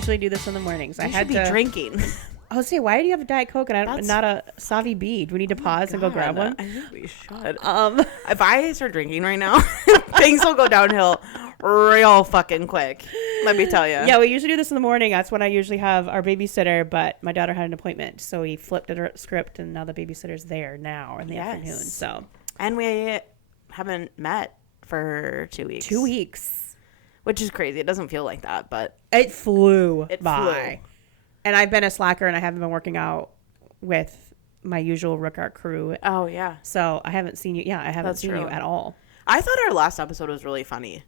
usually do this in the mornings. I had to be drinking. I was saying, why do you have a Diet Coke and not a Savvy Bee? Do we need to pause and go grab one? I think we should. If I start drinking right now, things will go downhill real fucking quick. Let me tell you. Yeah, we usually do this in the morning. That's when I usually have our babysitter, but my daughter had an appointment, so we flipped a script, and now the babysitter's there now in the afternoon. So, and we haven't met for 2 weeks. 2 weeks, which is crazy. It doesn't feel like that, but it flew by. And I've been a slacker, and I haven't been working out with my usual Rook Art crew. Oh, yeah. So I haven't seen you. Yeah, I haven't seen you at all. I thought our last episode was really funny.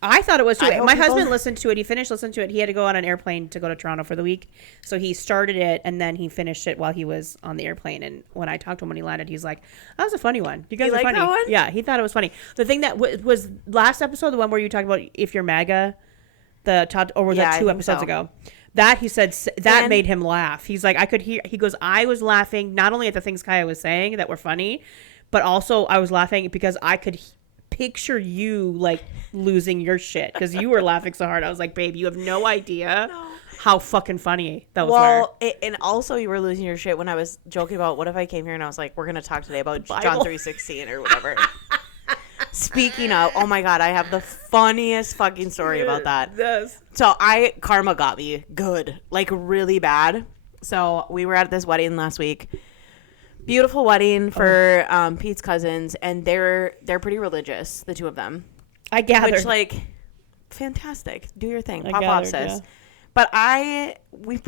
I thought it was too. My husband listened to it. He finished listening to it. He had to go on an airplane to go to Toronto for the week. So he started it, and then he finished it while he was on the airplane. And when I talked to him when he landed, he's like, that was a funny one. You guys are funny. That one? Yeah, he thought it was funny. The thing that was last episode, the one where you talked about if you're MAGA, the 2 episodes ago. That he said that made him laugh. He's like, I could hear. He goes, I was laughing not only at the things Kaya was saying that were funny, but also I was laughing because I could picture you like losing your shit because you were laughing so hard. I was like, babe, you have no idea how fucking funny that was. Well, and also you were losing your shit when I was joking about what if I came here and I was like, we're gonna talk today about John 3:16 or whatever. Speaking of, oh my God, I have the funniest fucking story about that. Yes. So karma got me good, like really bad. So we were at this wedding last week. Beautiful wedding for Pete's cousins, and they're pretty religious, the two of them. I gathered. Which, like, fantastic. Do your thing. Pop off, sis. Yeah. But we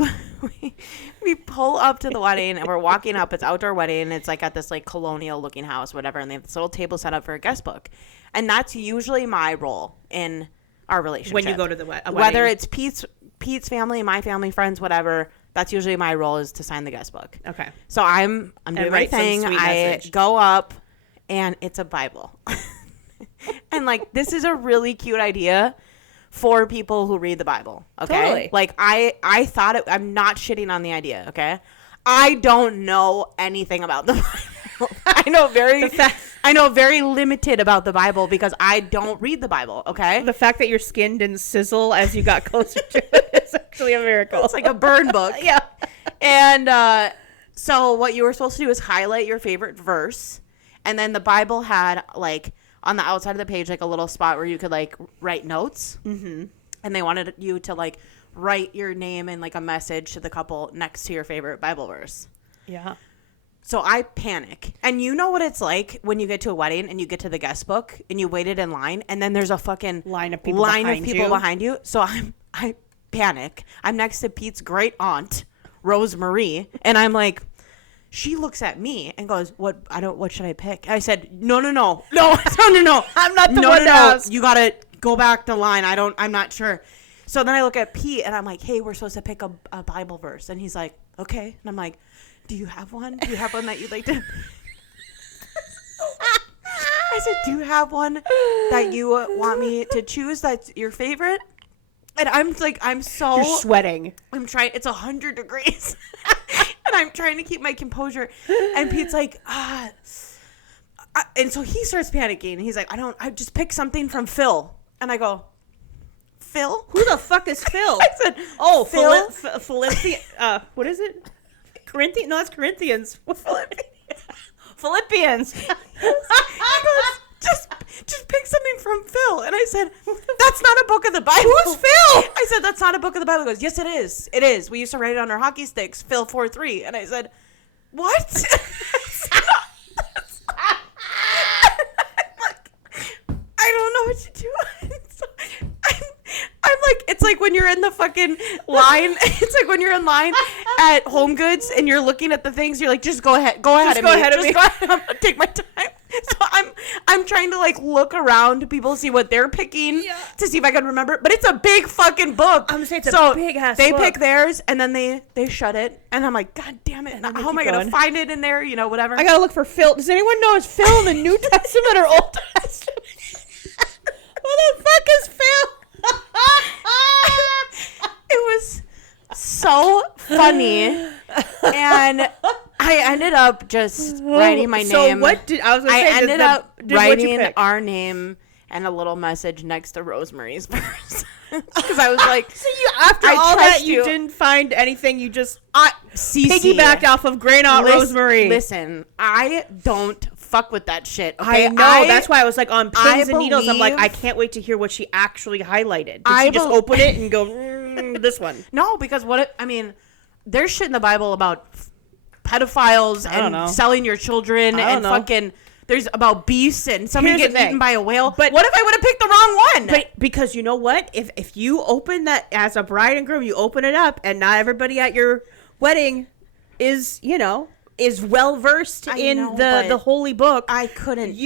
pull up to the wedding, and we're walking up. It's outdoor wedding. It's like at this like colonial looking house, whatever. And they have this little table set up for a guest book, and that's usually my role in our relationship. When you go to the wedding, whether it's Pete's family, my family, friends, whatever. That's usually my role is to sign the guest book. Okay. So I'm doing my thing. I go up, and it's a Bible, and like this is a really cute idea for people who read the Bible. Okay. Totally. Like I thought it. I'm not shitting on the idea. Okay. I don't know anything about the Bible. I know very limited about the Bible because I don't read the Bible. Okay. The fact that your skin didn't sizzle as you got closer to it is actually a miracle. It's like a burn book. Yeah. And so what you were supposed to do is highlight your favorite verse, and then the Bible had like on the outside of the page like a little spot where you could like write notes. Mm-hmm. And they wanted you to like write your name and like a message to the couple next to your favorite Bible verse. Yeah. So I panic. And you know what it's like when you get to a wedding and you get to the guest book and you waited in line and then there's a fucking line of people behind you. So I panic. I'm next to Pete's great aunt, Rosemarie, and I'm like, she looks at me and goes, "What should I pick?" I said, "No. I'm not the one to ask. You got to go back to line. I'm not sure." So then I look at Pete and I'm like, "Hey, we're supposed to pick a Bible verse." And he's like, "Okay." And I'm like, "Do you have one? Do you have one that you'd like to?" I said, "Do you have one that you want me to choose that's your favorite?" And I'm like, you're sweating. I'm trying. It's 100 degrees. And I'm trying to keep my composure. And Pete's like, and so he starts panicking. He's like, I just picked something from Phil. And I go, Phil? Who the fuck is Phil? I said, Phil? Philippians. What is it? Corinthians? No, that's Corinthians. Philippians. He goes, just pick something from Phil. And I said, that's not a book of the Bible. Who's Phil? I said, that's not a book of the Bible. He goes, yes, it is. It is. We used to write it on our hockey sticks, Phil 4-3. And I said, what? I don't know what to do. So I'm like, it's like when you're in the fucking line. It's like when you're in line at Home Goods and you're looking at the things. You're like, just go ahead. Go ahead of me. I'm going to take my time. So I'm trying to like look around to people, see what they're picking to see if I can remember. But it's a big fucking book. I'm going to say it's a big ass book. They pick theirs and then they shut it. And I'm like, God damn it. How am I going to find it in there? You know, whatever. I got to look for Phil. Does anyone know it's Phil in the New Testament or Old Testament? Who the fuck is Phil? It was so funny. And I ended up just writing my name. So what did I was going to say? I ended up writing our name and a little message next to Rosemarie's verse. Because I was like, So after I all that, trust you you. didn't find anything. You just Cece, piggybacked off of Great Aunt Rosemary. Listen, I don't fuck with that shit. Okay? I know. That's why I was like on pins and needles. I'm like, believe- I can't wait to hear what she actually highlighted. Did I she just bel- open it and go, this one? No, because there's shit in the Bible about pedophiles I don't know. and selling your children I don't and know. fucking. There's about beasts and somebody Here's the getting eaten thing. by a whale. But- what if I would have picked the wrong one? But because you know what? If you open that as a bride and groom, you open it up, and not everybody at your wedding is well versed in know, but the holy book. I couldn't.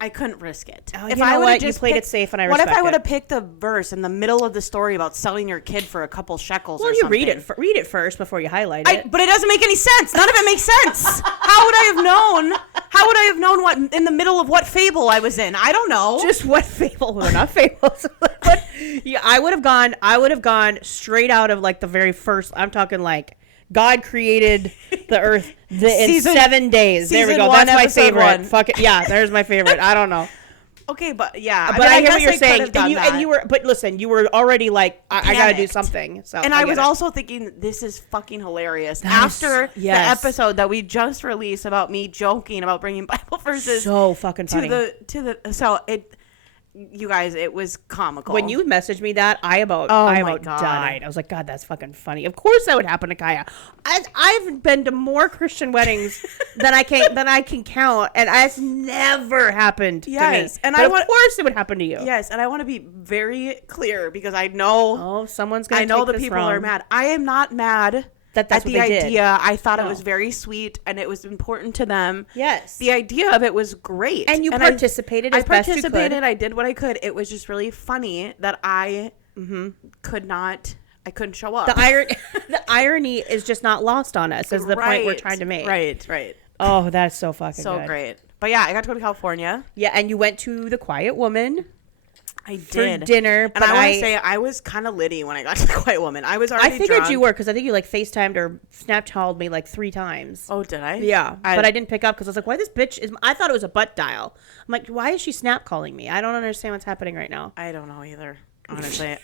I couldn't risk it. Oh, you know what? You played it safe, and I What if respect I would it. have picked the verse in the middle of the story about selling your kid for a couple shekels? Well, or you something? read it first before you highlight it. But it doesn't make any sense. None of it makes sense. How would I have known? How would I have known what in the middle of what fable I was in? I don't know. Just what fable? They're not fables. But yeah, I would have gone straight out of like the very first. I'm talking like God created the earth in 7 days. There we season go. one, That's my episode favorite. one. Fuck it. Yeah, there's my favorite. I don't know. Okay, but yeah, But I hear guess what you're could saying, have done that. and you were. But listen, you were already like, I gotta do Panicked. something. So, And I was get it. also thinking, this is fucking hilarious. That After yes. the episode that we just released about me joking about bringing Bible verses so fucking funny. You guys, it was comical. When you messaged me that, I about God. died. I was like, God, that's fucking funny. Of course that would happen to Kaya. I've been to more Christian weddings than I can count, and it's never happened to me. And but of course it would happen to you. Yes, and I want to be very clear because I know Someone's gonna. I know take the this people wrong. are mad. I am not mad That's at what the they did. idea. I thought it No. was very sweet and it was important to them. Yes. The idea of it was great. And you participated as best you could. I participated. I did what I could. It was just really funny that I I couldn't show up. The irony is just not lost on us. Is the point we're trying to make. Right. Oh, that's so fucking So good. great. But yeah, I got to go to California. Yeah, and you went to the Quiet Woman. I For did. dinner, And but I want to say I was kind of litty when I got to the Quiet Woman. I was already I figured drunk. you were because I think you like FaceTimed or Snapchatted me like 3 times. Oh, did I? Yeah, but I didn't pick up because I was like, "Why this bitch is?" I thought it was a butt dial. I'm like, "Why is she snap calling me?" I don't understand what's happening right now. I don't know either. Honestly,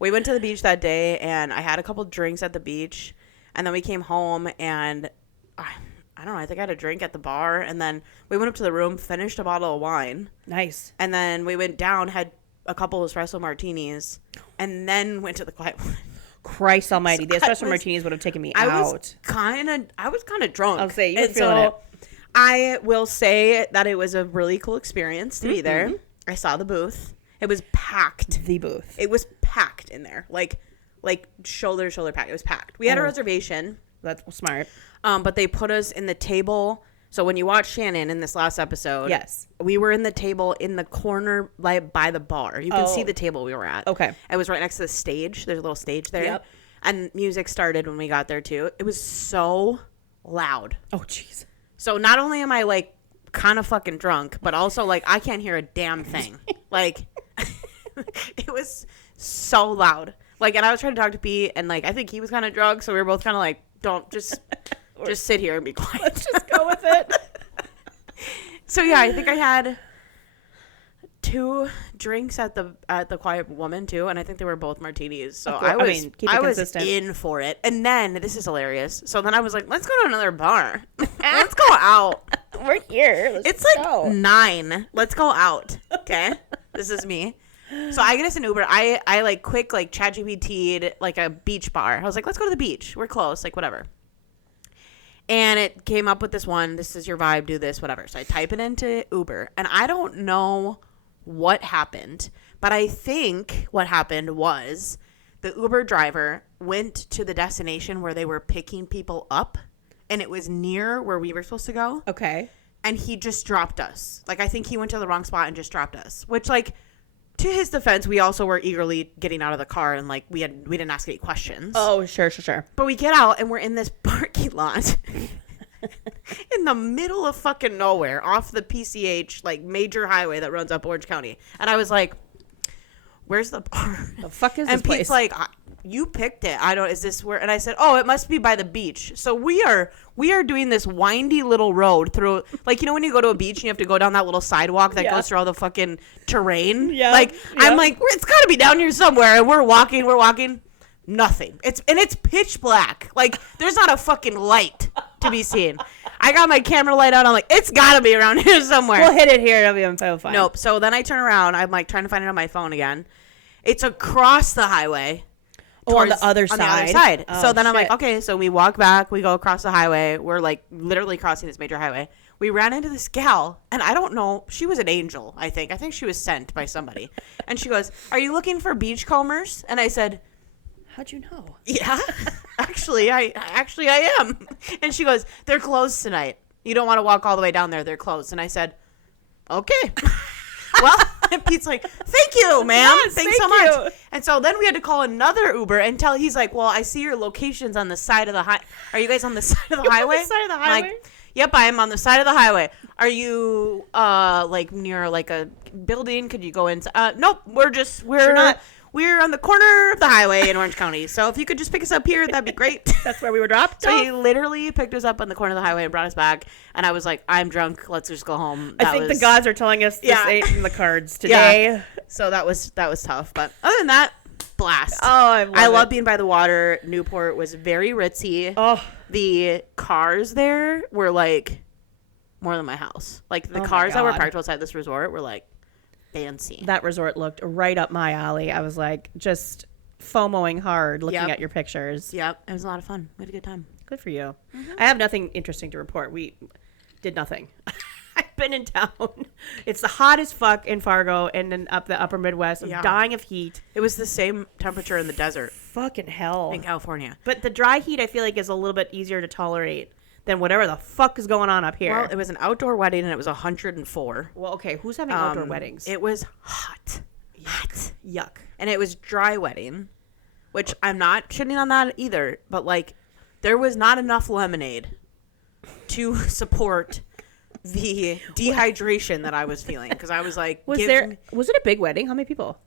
we went to the beach that day and I had a couple drinks at the beach, and then we came home and I don't know. I think I had a drink at the bar, and then we went up to the room, finished a bottle of wine, Nice. and then we went down, had a couple of espresso martinis, and then went to the Quiet Woman. Christ Almighty, the I espresso was- martinis would have taken me I out. was kind of drunk. I'll say, you were And feeling it. I will say that it was a really cool experience to be there. I saw the booth. It was packed. The booth. It was packed in there, like shoulder to shoulder packed. It was packed. We had a reservation, That's smart. but they put us in the table. So when you watch Shannon in this last episode, Yes. we were in the table in the corner like by the bar. You can see Oh. the table we were at. Okay. It was right next to the stage. There's a little stage there. Yep. And music started when we got there too. It was so loud. Oh, jeez. So not only am I like kind of fucking drunk, but also like I can't hear a damn thing. Like it was so loud. Like, and I was trying to talk to Pete, and like I think he was kind of drunk, so we were both kind of like, "Don't just sit here and be quiet. Let's just go with it." So yeah, I think I had 2 drinks at the Quiet Woman too, and I think they were both martinis. So course. I Keep it was consistent. in for it. And then this is hilarious. So then I was like, let's go to another bar. Let's go out. We're here. It's like 9. Let's go out. Okay, this is me. So I get us an Uber. I like quick like ChatGPT'd like a beach bar. I was like, let's go to the beach. We're close. Like whatever. And it came up with this one. This is your vibe. Do this. Whatever. So I type it into Uber, and I don't know what happened, but I think what happened was the Uber driver went to the destination where they were picking people up, and it was near where we were supposed to go. Okay. And he just dropped us. Like, I think he went to the wrong spot and just dropped us, which, like, to his defense, we also were eagerly getting out of the car, and like we didn't ask any questions. Oh, sure. But we get out and we're in this parking lot in the middle of fucking nowhere off the PCH, like major highway that runs up Orange County. And I was like, where's the bar? The fuck is And this place? Pete's like, you picked it. Is this where? And I said, oh, it must be by the beach. So we are doing this windy little road through, like, when you go to a beach and you have to go down that little sidewalk that goes through all the fucking terrain. Yeah. Like, I'm like, it's got to be down here somewhere. And we're walking. Nothing. It's pitch black. Like, there's not a fucking light to be seen. I got my camera light out. I'm like, it's got to be around here somewhere. We'll hit it here. It'll be fine. Nope. So then I turn around. I'm like trying to find it on my phone again. It's across the highway. On the other side. Oh, so then I'm like, okay, so we walk back. We go across the highway. We're like literally crossing this major highway. We ran into this gal, and I don't know. She was an angel, I think. I think she was sent by somebody. And she goes, are you looking for beachcombers? And I said, how'd you know? Yeah, actually I am. And she goes, they're closed tonight. You don't want to walk all the way down there. They're closed. And I said, okay. Well, and Pete's like, thank you, ma'am. Yes, Thanks so much. And so then we had to call another Uber and he's like, well, I see your locations on the side of the Are you guys on the side of the highway? On the side of the highway? I'm like, yep, I am on the side of the highway. Are you like near like a building? Could you go in? Nope. We're on the corner of the highway in Orange County. So if you could just pick us up here, that'd be great. That's where we were dropped. So he literally picked us up on the corner of the highway and brought us back. And I was like, I'm drunk. Let's just go home. I think the gods are telling us this ain't in the cards today. Yeah. So that was tough. But other than that, blast. Oh, I love being by the water. Newport was very ritzy. Oh. The cars there were like more than my house. Like the cars that were parked outside this resort were like fancy. That resort looked right up my alley. I was like just FOMOing hard looking at your pictures. Yep. It was a lot of fun. We had a good time. Good for you. Mm-hmm. I have nothing interesting to report. We did nothing. I've been in town. It's the hottest fuck in Fargo and then up the upper Midwest. I'm dying of heat. It was the same temperature in the desert. Fucking hell. In California. But the dry heat I feel like is a little bit easier to tolerate than whatever the fuck is going on up here. Well, it was an outdoor wedding and it was 104. Well, okay. Who's having outdoor weddings? It was hot. Hot. Yuck. And it was dry wedding, which I'm not shitting on that either. But like, there was not enough lemonade to support the dehydration that I was feeling. Because I was like, was it a big wedding? How many people?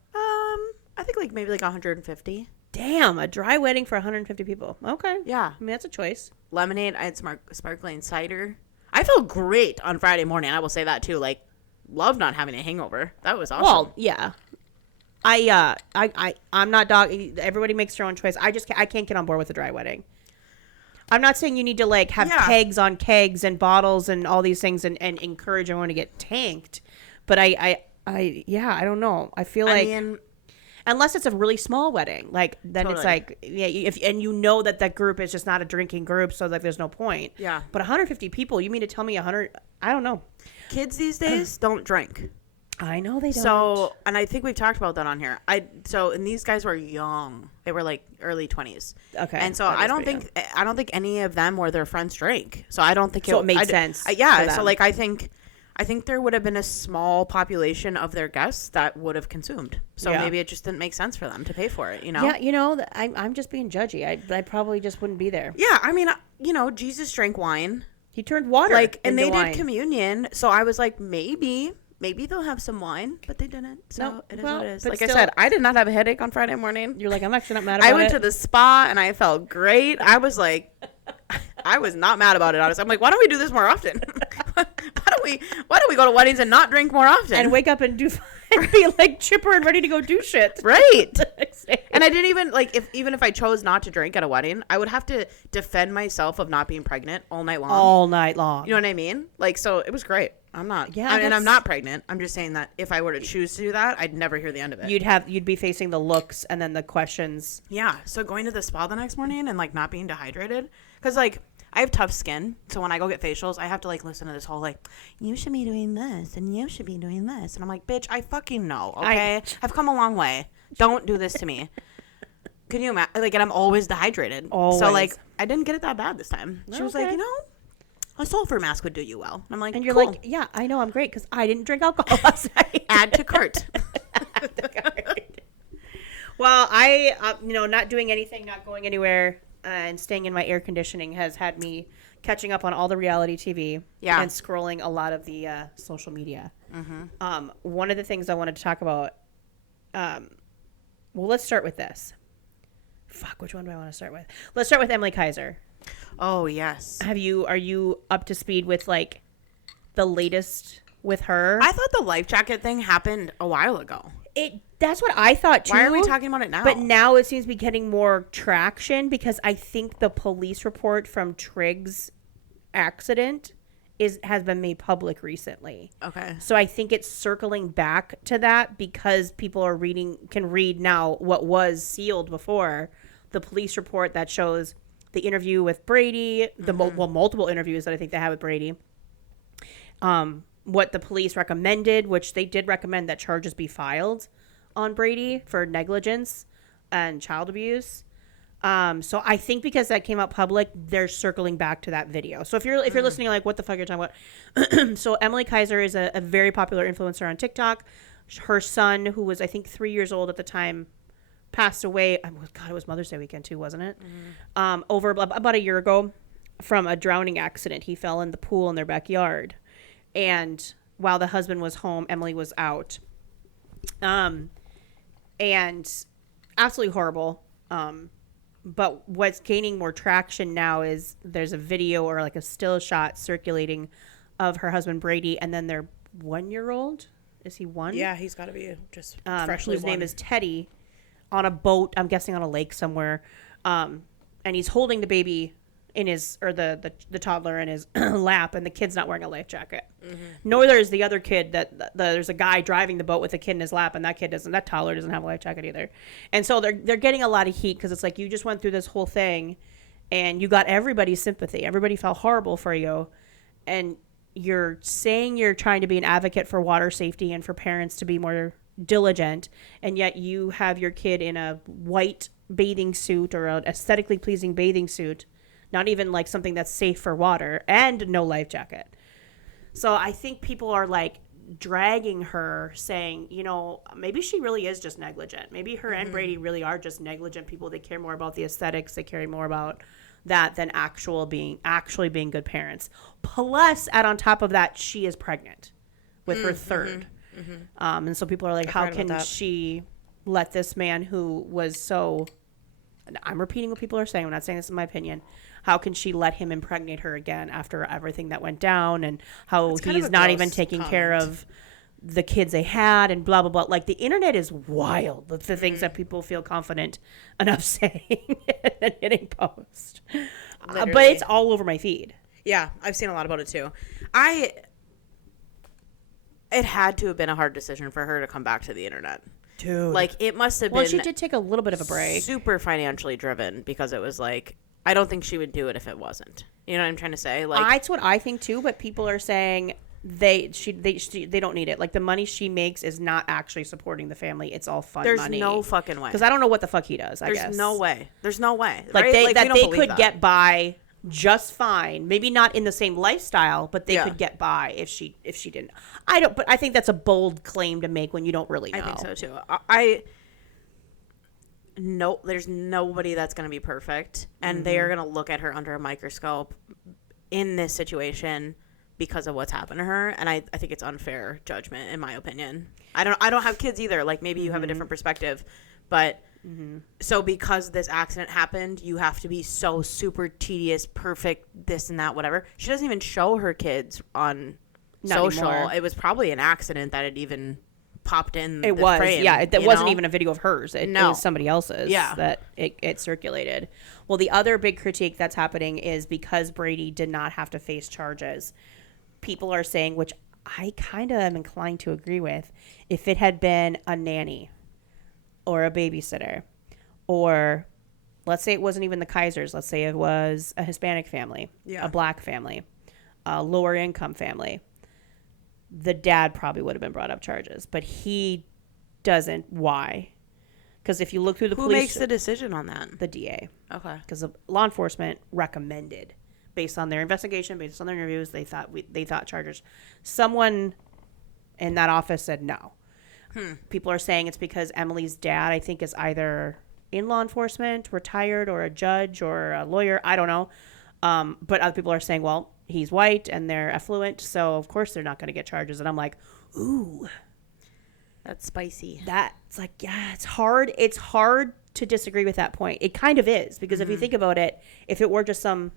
I think like maybe like 150. Damn, a dry wedding for 150 people. Okay. Yeah. I mean, that's a choice. Lemonade. I had sparkling cider. I felt great on Friday morning. I will say that too. Like, love not having a hangover. That was awesome. Well, yeah. I'm not dog. Everybody makes their own choice. I can't get on board with a dry wedding. I'm not saying you need to like have kegs on kegs and bottles and all these things and encourage everyone to get tanked. But I don't know. I feel like unless it's a really small wedding, like then it's like and you know that group is just not a drinking group, so like there's no point. Yeah. But 150 people, you mean to tell me 100? I don't know. Kids these days don't drink. I know they don't. So, and I think we've talked about that on here. And these guys were young. They were like early 20s. Okay. And so I don't think any of them or their friends drank. So I don't think it made sense. So like I think there would have been a small population of their guests that would have consumed. So maybe it just didn't make sense for them to pay for it, you know? Yeah, I'm just being judgy. I probably just wouldn't be there. Yeah, I mean, Jesus drank wine. He turned water and they wine. did communion. So I was like, maybe they'll have some wine, but they didn't. So it is what it is. Like I said, I did not have a headache on Friday morning. You're like, I'm actually not mad about it. I went to the spa and I felt great. I was like, I was not mad about it, honestly. I'm like, why don't we do this more often? Why don't we go to weddings and not drink more often? And wake up and be like chipper and ready to go do shit. Right. And I didn't even even if I chose not to drink at a wedding, I would have to defend myself of not being pregnant all night long. All night long. You know what I mean? Like, so it was great. I'm not. Yeah. And I'm not pregnant. I'm just saying that if I were to choose to do that, I'd never hear the end of it. You'd be facing the looks and then the questions. Yeah. So going to the spa the next morning and like not being dehydrated, because like I have tough skin, so when I go get facials, I have to like listen to this whole like, you should be doing this and you should be doing this, and I'm like, bitch, I fucking know. Okay, I've come a long way. Don't do this to me. Can you imagine? Like, and I'm always dehydrated. Always. So like, I didn't get it that bad this time. She was like, a sulfur mask would do you well. I'm like, and you're cool. like, yeah, I know, I'm great because I didn't drink alcohol last night. Add to cart. Well, I, not doing anything, not going anywhere, and staying in my air conditioning has had me catching up on all the reality TV and scrolling a lot of the social media. Mm-hmm. One of the things I wanted to talk about, well, let's start with this. Fuck, which one do I want to start with? Let's start with Emily Kaiser. Oh, yes. Are you up to speed with like the latest with her? I thought the life jacket thing happened a while ago. That's what I thought too. Why are we talking about it now? But now it seems to be getting more traction because I think the police report from Trigg's accident has been made public recently. Okay. So I think it's circling back to that because people can read now what was sealed before, the police report that shows the interview with Brady, multiple interviews that I think they had with Brady. What the police recommended, which they did recommend that charges be filed on Brady for negligence and child abuse. So I think because that came out public, they're circling back to that video. So if you're listening, like, what the fuck you're talking about? So Emily Kaiser is a very popular influencer on TikTok. Her son, who was I think 3 years old at the time, passed away. God, it was Mother's Day weekend too, wasn't it? Over about a year ago, from a drowning accident. He fell in the pool in their backyard, and while the husband was home, Emily was out. And absolutely horrible. But what's gaining more traction now is there's a video or like a still shot circulating of her husband Brady and then their 1-year-old. Is he one? Yeah, he's got to be just freshly whose one. name is Teddy, on a boat. I'm guessing on a lake somewhere. And he's holding the baby in his, or the toddler in his lap, and the kid's not wearing a life jacket. Nor there's the other kid there's a guy driving the boat with a kid in his lap, and that toddler doesn't have a life jacket either. And so they're getting a lot of heat because it's like, you just went through this whole thing and you got everybody's sympathy. Everybody felt horrible for you. And you're saying you're trying to be an advocate for water safety and for parents to be more diligent, and yet you have your kid in a white bathing suit or an aesthetically pleasing bathing suit, not even like something that's safe for water, and no life jacket. So I think people are like dragging her, saying, maybe she really is just negligent. Maybe her and Brady really are just negligent people. They care more about the aesthetics. They care more about that than actually being good parents. Plus, add on top of that, she is pregnant with her third. And so people are like, how can she let this man who was so... I'm repeating what people are saying. I'm not saying this in my opinion. How can she let him impregnate her again after everything that went down, and how he's not even taking care of the kids they had, and blah, blah, blah. Like, the internet is wild. The things that people feel confident enough saying and hitting post. But it's all over my feed. Yeah, I've seen a lot about it too. It had to have been a hard decision for her to come back to the internet. Dude. Like, it must have been... Well, she did take a little bit of a break. Super financially driven, because it was like, I don't think she would do it if it wasn't. You know what I'm trying to say? Like, that's what I think too, but people are saying they don't need it. Like, the money she makes is not actually supporting the family. It's all fun money. There's no fucking way. Because I don't know what the fuck he does, I guess. There's no way. There's no way. Like, right? they could get by just fine. Maybe not in the same lifestyle, but they could get by if she didn't. But I think that's a bold claim to make when you don't really know. I think so too. No, there's nobody that's going to be perfect, and they are going to look at her under a microscope in this situation because of what's happened to her, and I think it's unfair judgment, in my opinion. I don't have kids either. Like, maybe you have a different perspective, but so because this accident happened, you have to be so super tedious, perfect, this and that, whatever. She doesn't even show her kids on social. Anymore. It was probably an accident that it even popped in. It was, frame, yeah. It wasn't even a video of hers. It was somebody else's. Yeah. That it circulated. Well, the other big critique that's happening is because Brady did not have to face charges. People are saying, which I kind of am inclined to agree with, if it had been a nanny or a babysitter, or let's say it wasn't even the Kaisers. Let's say it was a Hispanic family, a black family, a lower income family. The dad probably would have been brought up charges, but he doesn't. Why? Because if you look through the police... Who makes the decision on that? The DA. Okay. Because law enforcement recommended, based on their investigation, based on their interviews, they thought charges. Someone in that office said no. People are saying it's because Emily's dad, I think, is either in law enforcement, retired, or a judge, or a lawyer. I don't know. But other people are saying, well, he's white and they're affluent, so of course they're not going to get charges. And I'm like, ooh, that's spicy. That's like, yeah, it's hard. It's hard to disagree with that point. It kind of is, because if you think about it, if it were just some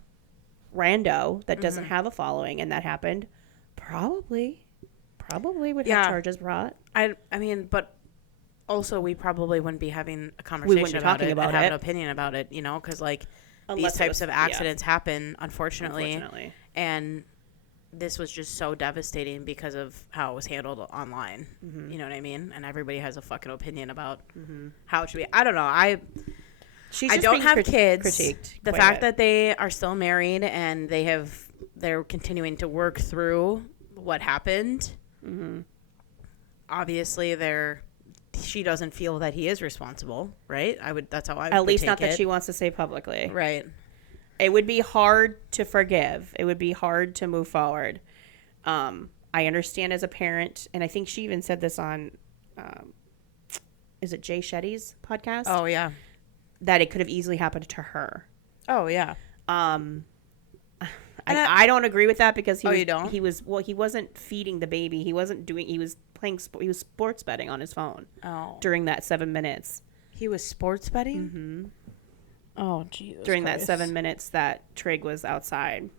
rando that doesn't have a following and that happened, probably would have charges brought. I mean, but also we probably wouldn't be having a conversation about it and have an opinion about it, you know, because like these types of accidents happen, unfortunately, and this was just so devastating because of how it was handled online. You know what I mean? And everybody has a fucking opinion about how it should be. I don't know. I don't have kids. The fact that they are still married and they're continuing to work through what happened. Obviously, she doesn't feel that he is responsible, right? That's how I would at least take not that it. she wants to say publicly, right? It would be hard to forgive. It would be hard to move forward. I understand as a parent, and I think she even said this on, is it Jay Shetty's podcast? Oh yeah, that it could have easily happened to her. Oh yeah. I don't agree with that because you don't? He wasn't feeding the baby. He was sports betting on his phone. During that 7 minutes. He was sports betting? Oh, Jesus During Christ. that 7 minutes that Trig was outside.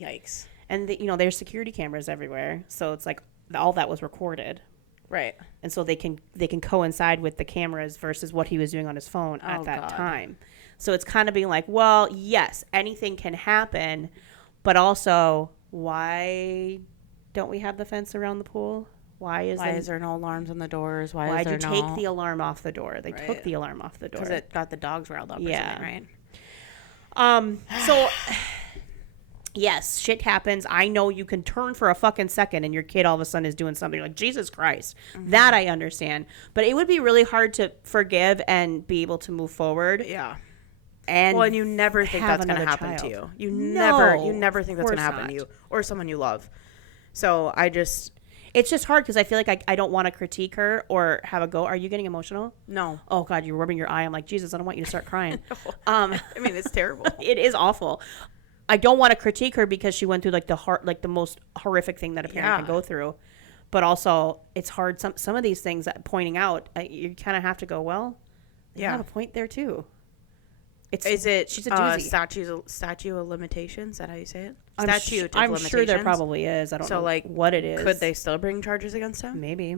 Yikes. And, there's security cameras everywhere. So it's like all that was recorded. Right. And so they can coincide with the cameras versus what he was doing on his phone at that time. So it's kind of being like, well, yes, anything can happen, but also why don't we have the fence around the pool? Why is there no alarms on the doors? Why'd you take the alarm off the door? They took the alarm off the door. Because it got the dogs riled up or something, right? So, yes, shit happens. I know you can turn for a fucking second and your kid all of a sudden is doing something. You're like, Jesus Christ. That I understand. But it would be really hard to forgive and be able to move forward. Yeah. And you never think that's going to happen to you. You never think that's going to happen to you or someone you love. So it's just hard because I feel like I don't want to critique her or have a go. Are you getting emotional? No. Oh God, you're rubbing your eye. I'm like, Jesus, I don't want you to start crying. I mean, it's terrible. It is awful. I don't want to critique her because she went through the most horrific thing that a parent can go through. But also, it's hard. Some of these things that pointing out, you kind of have to go, well, you have a point there too. Is it she's a doozy. statute of limitations? Is that how you say it? I'm sure there probably is. I don't know what it is. Could they still bring charges against him? Maybe.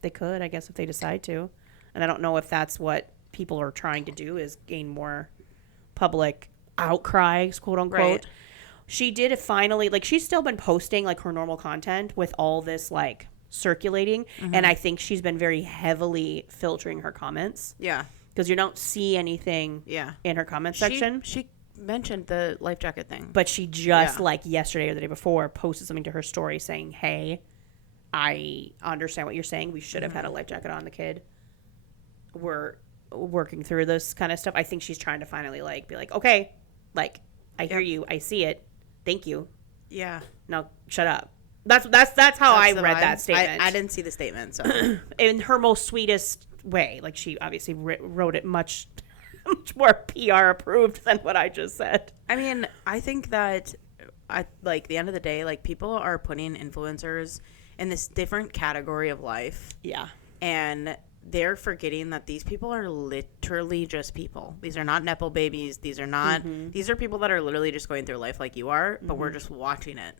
They could, I guess, if they decide to. And I don't know if that's what people are trying to do, is gain more public outcries, quote unquote. Right. She did finally, she's still been posting her normal content with all this circulating. And I think she's been very heavily filtering her comments. Yeah. Because you don't see anything in her comment section. She mentioned the life jacket thing. But she just, yesterday or the day before, posted something to her story saying, hey, I understand what you're saying. We should have had a life jacket on the kid. We're working through this kind of stuff. I think she's trying to finally, be like, okay, I hear you. I see it. Thank you. Yeah. Now, shut up. That's how I read that statement. I didn't see the statement, so. In her most sweetest way. She obviously wrote it much more PR approved than what I just said. I mean, I think that at the end of the day, people are putting influencers in this different category of life. Yeah. And they're forgetting that these people are literally just people. These are not Nepo babies. These are not, these are people that are literally just going through life like you are, but we're just watching it.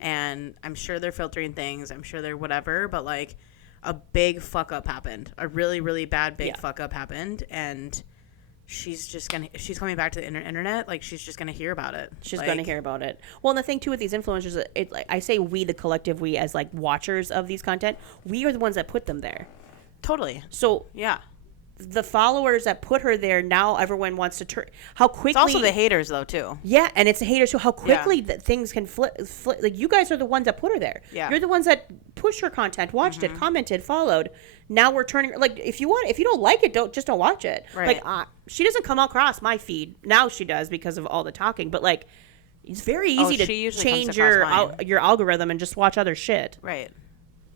And I'm sure they're filtering things. I'm sure they're whatever, but a big fuck up happened. A really, really bad big fuck up happened. And she's coming back to the internet. She's just going to hear about it. She's going to hear about it. Well, and the thing too with these influencers, I say we, the collective, we as watchers of these content, we are the ones that put them there. Totally. So yeah, the followers that put her there, now everyone wants to turn. How quickly? It's also the haters though too. Yeah, and it's the haters too. How quickly that things can flip. You guys are the ones that put her there. Yeah. You're the ones that pushed her content, watched it, commented, followed. Now we're turning. If you don't like it, don't watch it. Right. She doesn't come across my feed now. She does because of all the talking, but it's very easy to change your algorithm and just watch other shit. Right.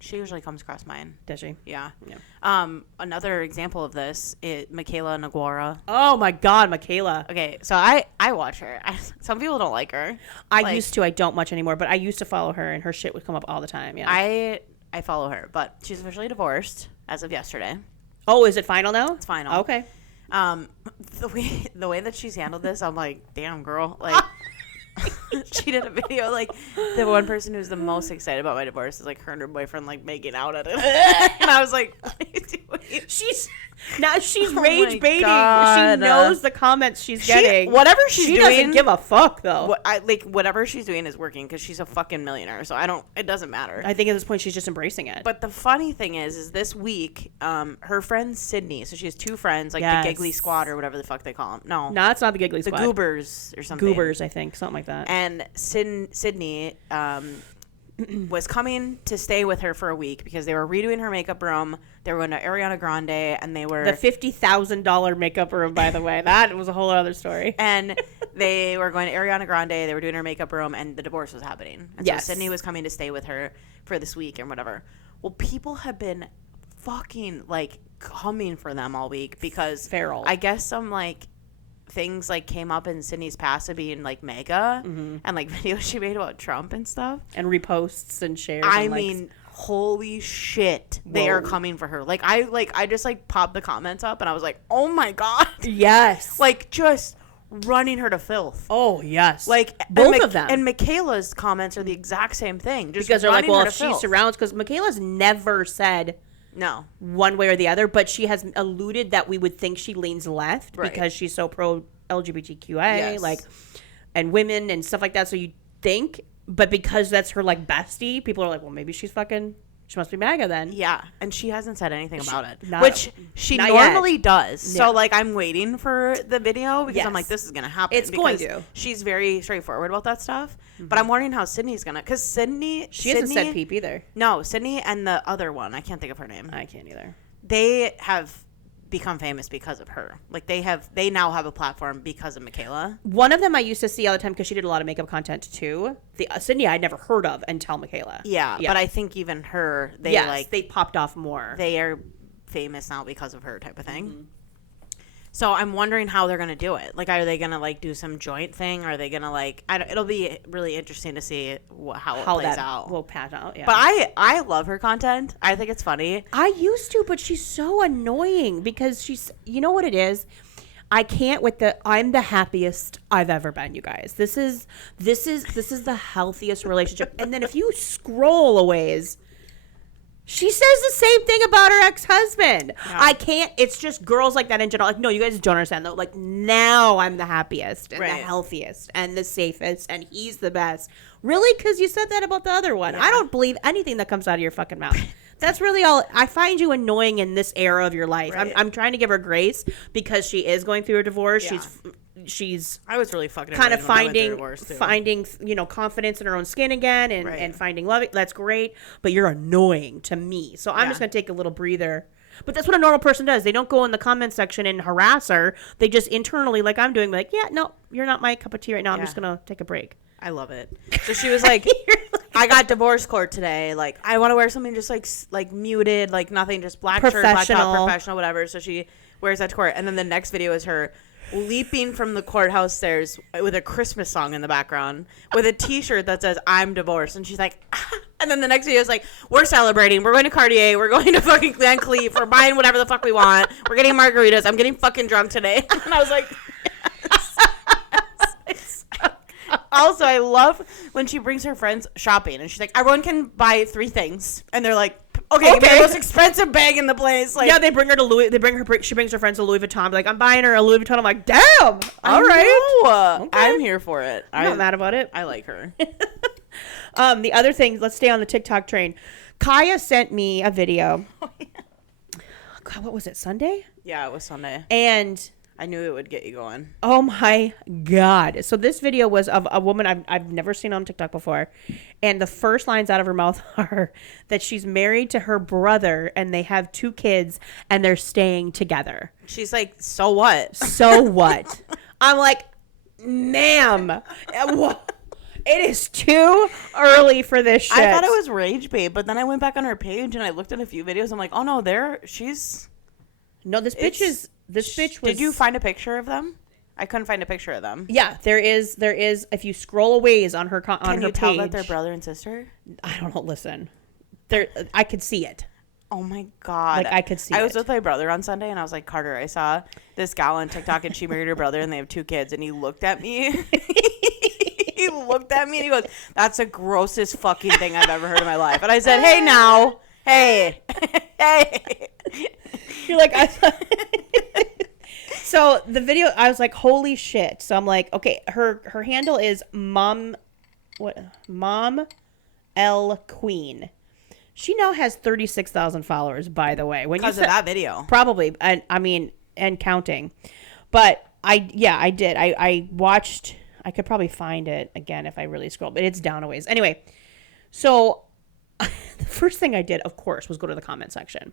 She usually comes across mine. Does she? Yeah. Another example of this is Michaela Naguara. Oh my God, Michaela. Okay, so I watch her. Some people don't like her. I used to. I don't much anymore, but I used to follow her, and her shit would come up all the time. Yeah. I follow her, but she's officially divorced as of yesterday. Oh, is it final now? It's final. Okay. The way that she's handled this, I'm like, damn, girl. Like, she did a video, like, the one person who's the most excited about my divorce is, like, her and her boyfriend, like, making out at it. And I was like, what are you doing? She's rage baiting. God. She knows the comments she's getting. Whatever she's doing. She doesn't give a fuck, though. Whatever she's doing is working because she's a fucking millionaire. So it doesn't matter. I think at this point she's just embracing it. But the funny thing is this week, her friend Sydney, so she has two friends, like the Giggly Squad or whatever the fuck they call them. No, it's not the Giggly Squad. The Goobers or something. Goobers, I think. Something like that. And Sydney was coming to stay with her for a week because they were redoing her makeup room. They were going to Ariana Grande, and they were... The $50,000 makeup room, by the way. That was a whole other story. And they were going to Ariana Grande. They were doing her makeup room, and the divorce was happening. And so Sydney was coming to stay with her for this week and whatever. Well, people have been fucking, like, coming for them all week because... Feral. I guess some, like... things like came up in Sydney's past of being like mega and like videos she made about Trump and stuff and reposts and shares. I mean, holy shit, they are coming for her. I just like popped the comments up and I was like, oh my god, yes, like just running her to filth. Oh yes, like both of them. And Michaela's comments are the exact same thing. Just because they're like, well, if she filth. surrounds, because Michaela's never said. No. One way or the other, but she has alluded that we would think she leans left because she's so pro LGBTQA, like, and women and stuff like that. So you think, but because that's her like bestie, people are like, well, maybe she must be MAGA then. Yeah, and she hasn't said anything about it, not, which she not normally yet. does. Yeah. So, like, I'm waiting for the video because I'm like, this is going to happen. It's going to. She's very straightforward about that stuff. But I'm wondering how Sydney's going to, because She hasn't said peep either. No, Sydney and the other one, I can't think of her name. I can't either. They have become famous because of her. Like, they now have a platform because of Michaela. One of them I used to see all the time because she did a lot of makeup content too. The Sydney I'd never heard of until Michaela. Yeah, but I think even her, they popped off more. They are famous now because of her type of thing. So I'm wondering how they're going to do it. Like, are they going to, like, do some joint thing? Are they going to, like... it'll be really interesting to see how it plays out. Will pan out, yeah. But I love her content. I think it's funny. I used to, but she's so annoying because she's... You know what it is? I can't with the... I'm the happiest I've ever been, you guys. This is the healthiest relationship. And then if you scroll a ways... She says the same thing about her ex-husband. Yeah. I can't. It's just girls like that in general. Like, no, you guys don't understand though. Like, now I'm the happiest and the healthiest and the safest, and he's the best. Really? Because you said that about the other one. Yeah. I don't believe anything that comes out of your fucking mouth. That's really all. I find you annoying in this era of your life. Right. I'm trying to give her grace because she is going through a divorce. Yeah. She's I was really fucking kind of finding confidence in her own skin again and finding love. That's great, but you're annoying to me. So I'm just gonna take a little breather. But that's what a normal person does. They don't go in the comment section and harass her. They just internally, like I'm doing, like, yeah, no, you're not my cup of tea right now. I'm just gonna take a break. I love it. So she was like, I got divorce court today. Like, I want to wear something just like muted, like nothing, just black shirt, black top, professional, whatever. So she wears that to court. And then the next video is her leaping from the courthouse stairs with a Christmas song in the background with a t-shirt that says I'm divorced. And she's like, ah. And then the next video is like, we're celebrating. We're going to Cartier. We're going to fucking Van Cleef. We're buying whatever the fuck we want. We're getting margaritas. I'm getting fucking drunk today. And I was like, yes. Also, I love when she brings her friends shopping and she's like, everyone can buy 3 things. And they're like, okay. Give me the most expensive bag in the place. Like, yeah, they bring her to Louis. She brings her friends to Louis Vuitton. Like, I'm buying her a Louis Vuitton. I'm like, damn. All right. Okay. I'm here for it. I'm not mad about it. I like her. The other thing, let's stay on the TikTok train. Kaya sent me a video. Oh, yeah. God, what was it? Sunday? Yeah, it was Sunday. And I knew it would get you going. Oh my God. So this video was of a woman I've never seen on TikTok before. And the first lines out of her mouth are that she's married to her brother and they have 2 kids and they're staying together. She's like, so what? So what? I'm like, ma'am, it is too early for this shit. I thought it was rage bait, but then I went back on her page and I looked at a few videos. I'm like, oh no, No, this bitch was. Did you find a picture of them? I couldn't find a picture of them. Yeah, there is. If you scroll a ways on her Can you page, tell that they're brother and sister? I don't know. Listen, I could see it. Oh my God. Like I could see I was it. with my brother on Sunday and I was like, Carter, I saw this gal on TikTok and she married her brother and they have 2 kids. And he looked at me. He looked at me and he goes, that's the grossest fucking thing I've ever heard in my life. And I said, hey now. Hey. Hey. You're like, So the video, I was like, holy shit. So I'm like, okay, her handle is Mom L Queen. She now has 36,000 followers, by the way. Because of that video. Probably. And counting. But I did. I watched, I could probably find it again if I really scroll, but it's down a ways. Anyway, so the first thing I did, of course, was go to the comment section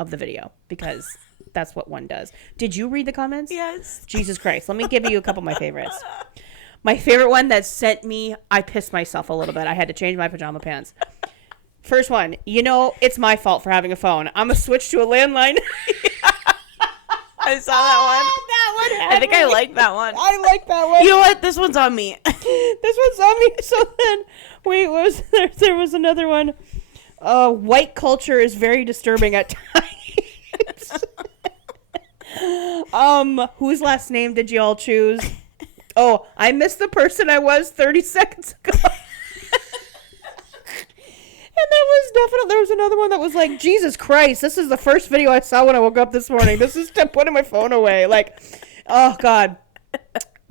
of the video because that's what one does. Did you read the comments? Yes. Jesus Christ. Let me give you a couple of my favorites. My favorite one that sent me, I pissed myself a little bit. I had to change my pajama pants. First one, it's my fault for having a phone. I'm going to switch to a landline. I saw that one. That one. I think I like that one. I like that one. You know what? This one's on me. This one's on me. So then, wait, what was there? There was another one. White culture is very disturbing at times. Whose last name did you all choose? Oh, I missed the person I was 30 seconds ago. And there was another one that was like, Jesus Christ, this is the first video I saw when I woke up this morning. This is putting my phone away. Like, oh God.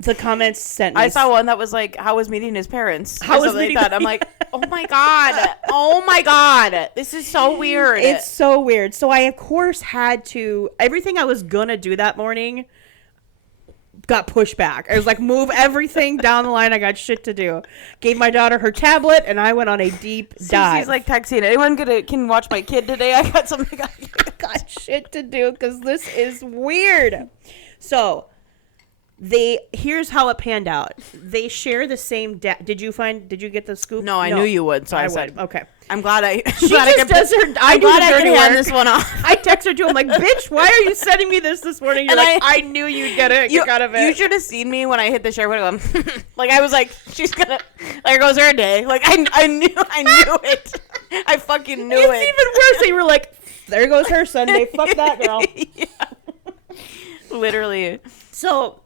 The comments sent me. I saw one that was like, how was meeting his parents? How was meeting that? I'm like, oh my God. Oh my God. This is so weird. It's so weird. So I, of course, had to, everything I was going to do that morning got pushed back. I was like, move everything down the line. I got shit to do. Gave my daughter her tablet, and I went on a deep dive. She's like texting, anyone can watch my kid today? I got something. I got shit to do because this is weird. So here's how it panned out. They share the same did you get the scoop? No, I knew you would, so I said would. Okay. I'm glad I She just does her I do the dirty hand work. this one off. I text her too. I'm like, bitch, why are you sending me this morning? You're And like, I knew you'd get a kick out of it. You should have seen me when I hit the share button. Like I was like, she's gonna there goes her day. Like I knew it. I fucking knew it. It's even worse. They were like, there goes her Sunday. Fuck that girl. Yeah. Literally. So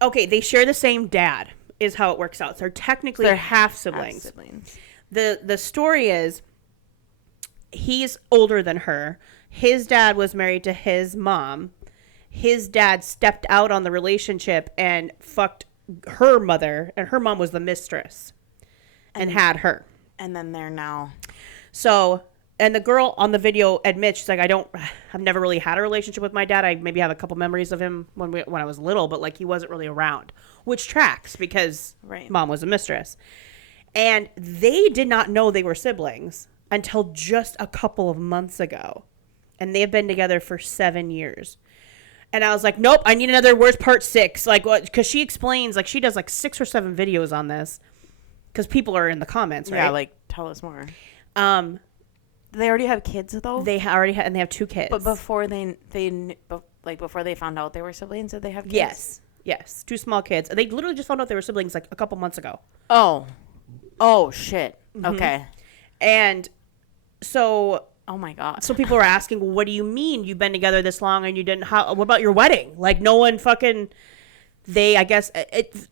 okay, they share the same dad is how it works out. So they're half siblings. The story is he's older than her. His dad was married to his mom. His dad stepped out on the relationship and fucked her mother, and her mom was the mistress and had her. And then they're now. So, and the girl on the video admits, she's like, I've never really had a relationship with my dad. I maybe have a couple memories of him when I was little, but like he wasn't really around, which tracks because mom was a mistress. And they did not know they were siblings until just a couple of months ago. And they have been together for 7 years. And I was like, nope, I need another Where's Part 6? Like, what? Because she explains, like, she does like 6 or 7 videos on this. Because people are in the comments, right? Yeah, like, tell us more. They already have kids, though? They already have, and they have 2 kids. But before before they found out they were siblings, did they have kids? Yes. 2 small kids. They literally just found out they were siblings like a couple months ago. Oh, shit. Mm-hmm. Okay. And so... Oh, my God. So people were asking, well, what do you mean you've been together this long and you didn't... what about your wedding? Like, no one fucking... I guess...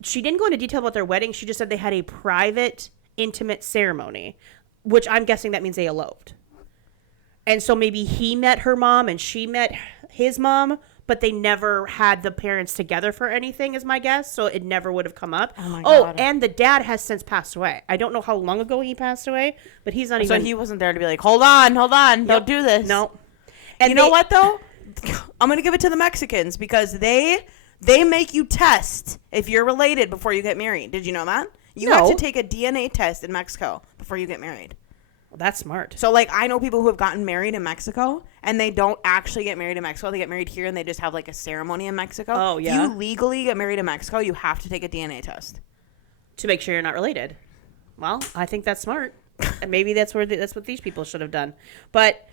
she didn't go into detail about their wedding. She just said they had a private, intimate ceremony, which I'm guessing that means they eloped. And so maybe he met her mom and she met his mom, but they never had the parents together for anything, is my guess. So it never would have come up. Oh, my God. And the dad has since passed away. I don't know how long ago he passed away, but he's not even... So he wasn't there to be like, hold on, don't do this. No. And you know what, though? I'm going to give it to the Mexicans because they make you test if you're related before you get married. Did you know that? You have to take a DNA test in Mexico before you get married. Well, that's smart. So, like, I know people who have gotten married in Mexico, and they don't actually get married in Mexico. They get married here, and they just have, like, a ceremony in Mexico. Oh, yeah? If you legally get married in Mexico, you have to take a DNA test. To make sure you're not related. Well, I think that's smart. And maybe that's what these people should have done. But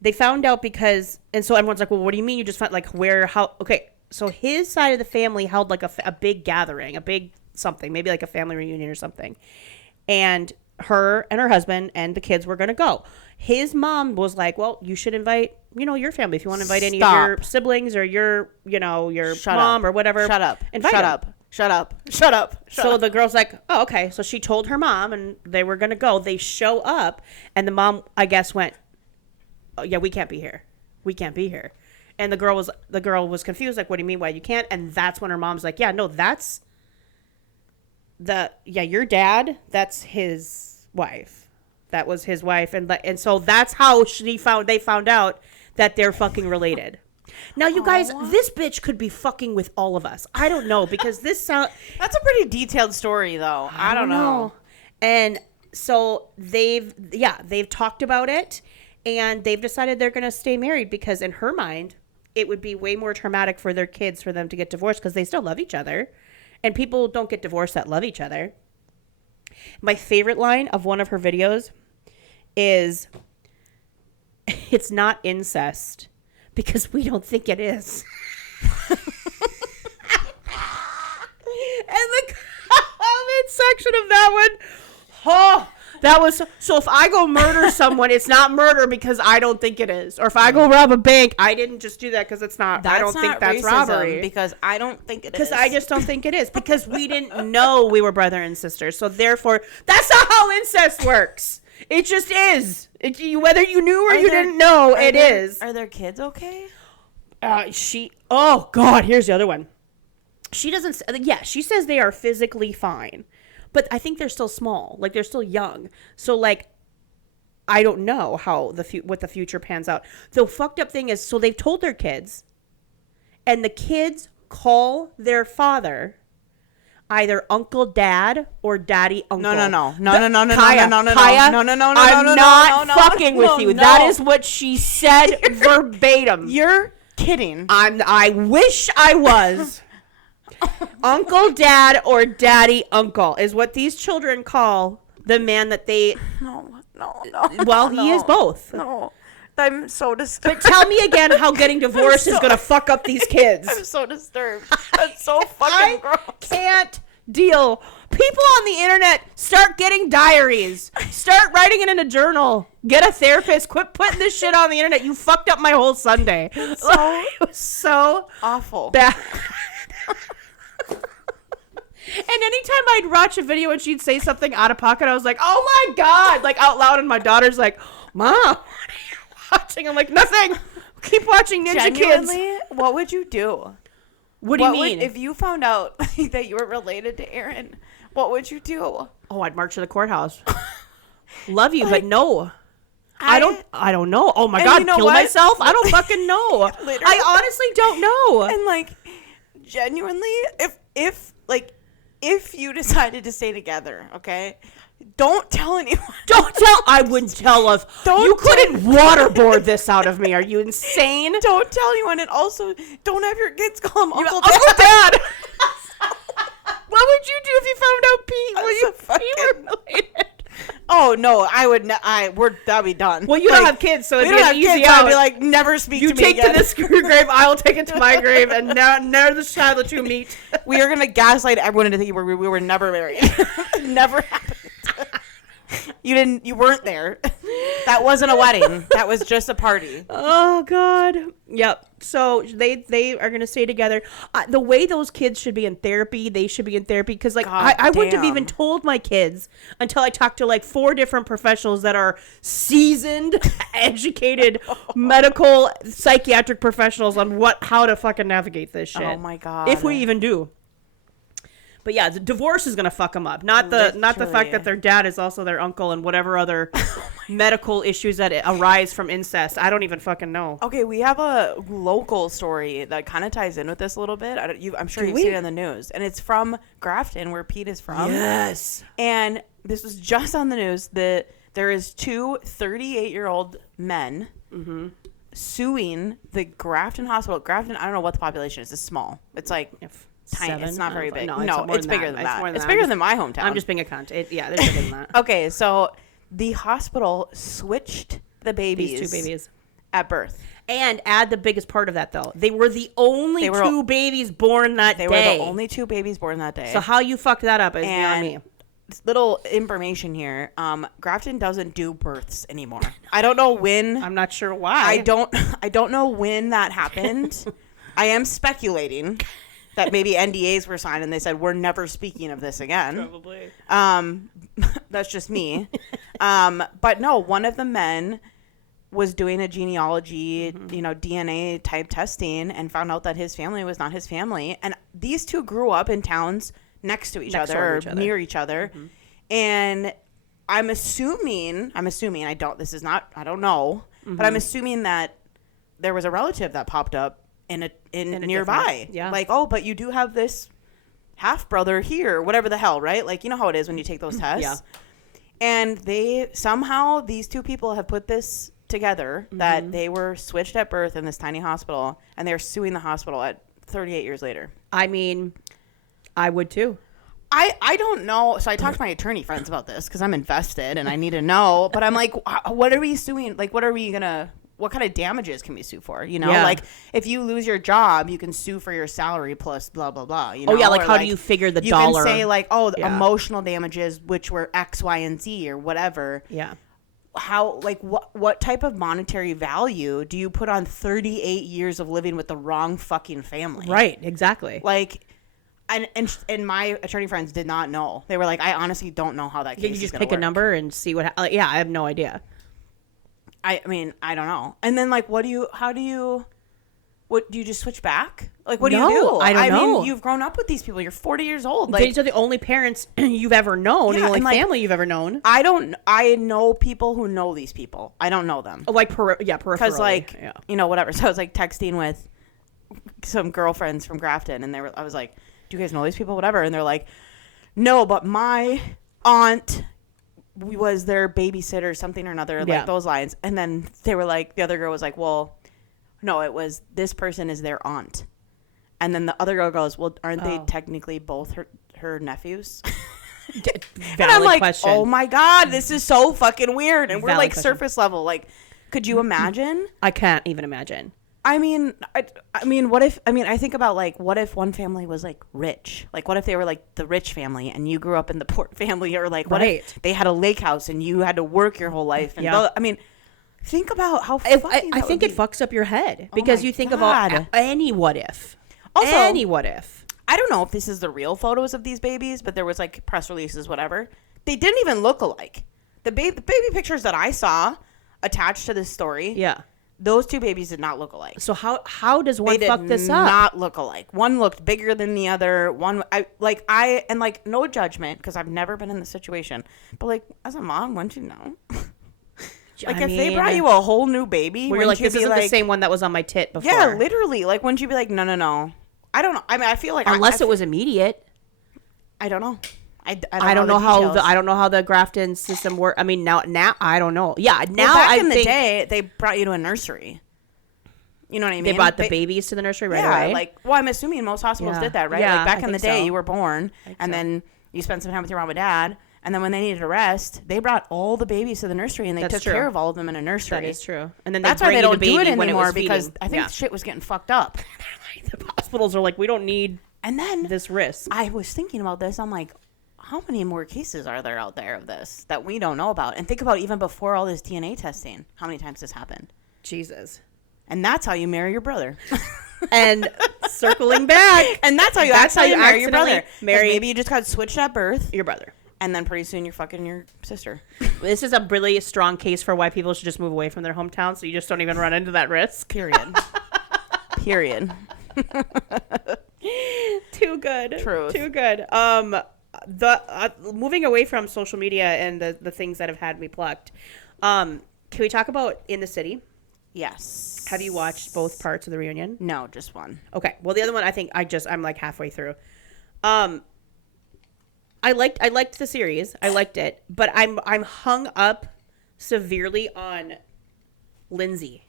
they found out because... And so everyone's like, well, what do you mean you just found... Like, where... How... Okay, so his side of the family held, like, a big gathering. A big something. Maybe, like, a family reunion or something. And... her and her husband and the kids were going to go. His mom was like, well, you should invite, your family. If you want to invite any of your siblings or your mom or whatever. Shut up. Invite Shut them. up. Shut up. Shut up. So the girl's like, oh, okay. So she told her mom and they were going to go. They show up and the mom, I guess, went, oh, yeah, we can't be here. We can't be here. And the girl was confused. Like, what do you mean? Why you can't? And that's when her mom's like, yeah, no, that's your dad. That's his wife. That was his wife. And so that's how they found out that they're fucking related. Now, you guys, this bitch could be fucking with all of us. I don't know because that's a pretty detailed story, though. I don't know. And so they've talked about it, and they've decided they're going to stay married because in her mind, it would be way more traumatic for their kids for them to get divorced because they still love each other, and people don't get divorced that love each other. My favorite line of one of her videos is, "It's not incest." Because we don't think it is. And the comment section of that one, that was so if I go murder someone, it's not murder because I don't think it is. Or if I go rob a bank, I didn't just do that because it's not. I don't think that's robbery. Because I don't think it is. Because I just don't think it is. Because we didn't know we were brother and sister. So therefore, that's not how incest works. It just is. Whether you knew or you didn't know, it is. Are their kids okay? Oh, God, here's the other one. She doesn't, she says they are physically fine. But I think they're still small. Like, they're still young. So, like, I don't know how what the future pans out. The fucked up thing is, so they've told their kids, and the kids call their father either Uncle Dad or Daddy Uncle. No. Kaya, I'm not fucking with you. That is what she said verbatim. You're kidding. I wish I was. Uncle Dad or Daddy Uncle is what these children call the man that they. No. Well, he is both. No. I'm so disturbed. But tell me again how getting divorced is going to fuck up these kids. I'm so disturbed. That's so fucking gross. Can't deal. People on the internet, start getting diaries. Start writing it in a journal. Get a therapist. Quit putting this shit on the internet. You fucked up my whole Sunday. It was so awful. Bad. And anytime I'd watch a video and she'd say something out of pocket, I was like, oh my God, like out loud. And my daughter's like, Mom, what are you watching? I'm like, nothing. Keep watching Ninja Kids. What would you do? What do you mean? If you found out that you were related to Aaron, what would you do? Oh, I'd march to the courthourse. Love you, but no. I don't know. Oh my God, kill myself? I don't fucking know. I honestly don't know. And like, genuinely, if you decided to stay together, okay, don't tell anyone. I wouldn't tell us. You couldn't waterboard this out of me. Are you insane? Don't tell anyone. And also, don't have your kids call him Uncle Dad. What would you do if you found out Pete were related? Oh no, I would. That'd be done. Well, you don't have kids, so it'd be an easy out. I'd be like, never speak to me again. You take to this grave, I will take it to my grave, and never the child the two meet. We are gonna gaslight everyone into thinking we were never married. Never happened. You weren't there. That wasn't a wedding. That was just a party. Oh God. Yep. So they are gonna stay together. The way those kids should be in therapy, they should be in therapy because like I wouldn't have even told my kids until I talked to like 4 different professionals that are seasoned, educated medical psychiatric professionals on how to fucking navigate this shit. Oh my God. If we even do. But yeah, the divorce is gonna fuck them up. Not the fact that their dad is also their uncle and whatever other medical issues that arise from incest. I don't even fucking know. Okay, we have a local story that kind of ties in with this a little bit. I'm sure you've seen it on the news, and it's from Grafton, where Pete is from. Yes. And this was just on the news that there is 2 38-year-old men suing the Grafton hospital. Grafton, I don't know what the population is. It's small. It's like. Tiny. 7? It's not very big. No, it's bigger than that. It's bigger than my hometown. I'm just being a cunt. They're bigger than that. Okay, so the hospital switched the babies. These 2 babies. At birth. And add the biggest part of that, though. They were the only 2 babies born that day. They were the only 2 babies born that day. So how you fucked that up is beyond me. little information here. Grafton doesn't do births anymore. I don't know when. I'm not sure why. I don't know when that happened. I am speculating that maybe NDAs were signed and they said we're never speaking of this again. Probably. That's just me. But no, one of the men was doing a genealogy, DNA type testing and found out that his family was not his family. And these two grew up in towns next to each other or near each other. Mm-hmm. And I'm assuming, I don't know, but I'm assuming that there was a relative that popped up in nearby. Yeah. Like, oh, but you do have this half brother here, whatever the hell, right? Like, you know how it is when you take those tests. Yeah. And these two people have put this together that they were switched at birth in this tiny hospital, and they're suing the hospital at 38 years later. I mean, I would too. I don't know. So I talked to my attorney friends about this because I'm invested and I need to know. But I'm like, what are we suing? Like, what kind of damages can we sue for? Like if you lose your job, you can sue for your salary plus blah, blah, blah. Oh, yeah. Like, how do you figure the dollar? You can say like, emotional damages, which were X, Y, and Z or whatever. Yeah. How, like, what type of monetary value do you put on 38 years of living with the wrong fucking family? Right. Exactly. Like, and my attorney friends did not know. They were like, I honestly don't know how that case is. You just pick a number and see what. I have no idea. I mean, I don't know. And then like, what do you just switch back? Like, what do you do? I don't know. Mean, you've grown up with these people. You're 40 years old. Like, these are the only parents you've ever known, and the only family you've ever known. I know people who know these people. I don't know them. Like, peripherally. Because whatever. So I was like texting with some girlfriends from Grafton, and I was like, do you guys know these people? Whatever. And they're like, no, but my aunt was their babysitter, something or another, like those lines. And then they were like, the other girl was like, well, no, it was this person is their aunt. And then the other girl goes, well, aren't they technically both her nephews? And I'm like, question. Oh my God, this is so fucking weird. And we're like question. Surface level. Like, could you imagine? I can't even imagine. I mean, I think about like, what if one family was like rich? Like, what if they were like the rich family and you grew up in the poor family? Or like, what if they had a lake house and you had to work your whole life? And think about how I think it fucks up your head because you think about any what if. Also, any what if. I don't know if this is the real photos of these babies, but there was like press releases, whatever. They didn't even look alike. The baby pictures that I saw attached to this story. Yeah. Those two babies did not look alike. So how does one fuck this up? They did not look alike. One looked bigger than the other. No judgment because I've never been in this situation. But like as a mom, wouldn't you know? Like if they brought you a whole new baby, where you're like, this isn't the same one that was on my tit before. Yeah, literally. Like, wouldn't you be like, no? I don't know. I mean, I feel like unless it was immediate. I don't know. I don't know how the Grafton system works. I mean, now I don't know. Yeah, now back in the day, they brought you to a nursery. You know what I mean? They brought the babies to the nursery right away. Like, well, I'm assuming most hospitals did that, right? Yeah, like back in the day, you were born, and then you spent some time with your mom and dad. And then when they needed a rest, they brought all the babies to the nursery, and they took care of all of them in a nursery. That is true. And then that's why they don't do it anymore because I think shit was getting fucked up. The hospitals are like, we don't need this risk. I was thinking about this. I'm like, how many more cases are there out there of this that we don't know about? And think about even before all this DNA testing, how many times this happened. Jesus. And that's how you marry your brother. And circling back. And that's how you marry your brother. Maybe you just got switched at birth. Your brother. And then pretty soon you're fucking your sister. This is a really strong case for why people should just move away from their hometown so you just don't even run into that risk. Period. Too good. Truth. Too good. Moving away from social media and the things that have had me plucked, can we talk about In the City? Yes. Have you watched both parts of the reunion? No, just one. Okay. Well, the other one, I think I'm like halfway through. I liked the series. I liked it, but I'm hung up severely on Lindsay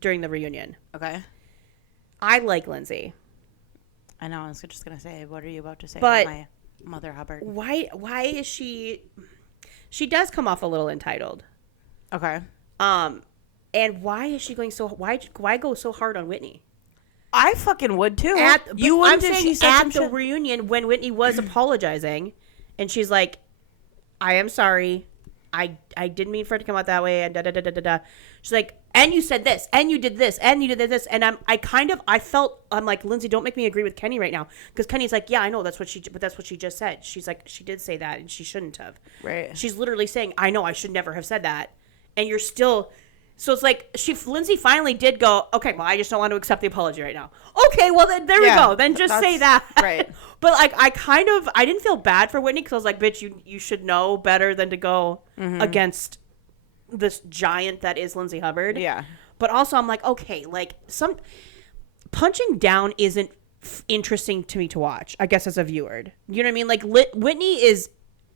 during the reunion. Okay. I like Lindsay. I know. I was just gonna say, what are you about to say but about my mother Hubbard? Why is she? She does come off a little entitled. Okay. And why is she going so? Why go so hard on Whitney? I fucking would too. I'm saying at the reunion when Whitney was apologizing, and she's like, I am sorry. I didn't mean for it to come out that way, and da da da da da da. She's like, and you said this, and you did this, and you did this, and I'm like, Lindsay, don't make me agree with Kenny right now, because Kenny's like, yeah, I know that's what she just said. She's like, she did say that, and she shouldn't have. Right. She's literally saying, I know, I should never have said that, and you're still. So it's like Lindsay finally did go, okay, well, I just don't want to accept the apology right now. Okay, well, then there we go. Then just say that. Right. But like, I didn't feel bad for Whitney because I was like, bitch, you should know better than to go against this giant that is Lindsay Hubbard. Yeah. But also I'm like, okay, like some punching down isn't interesting to me to watch, I guess, as a viewer. You know what I mean? Like Whitney is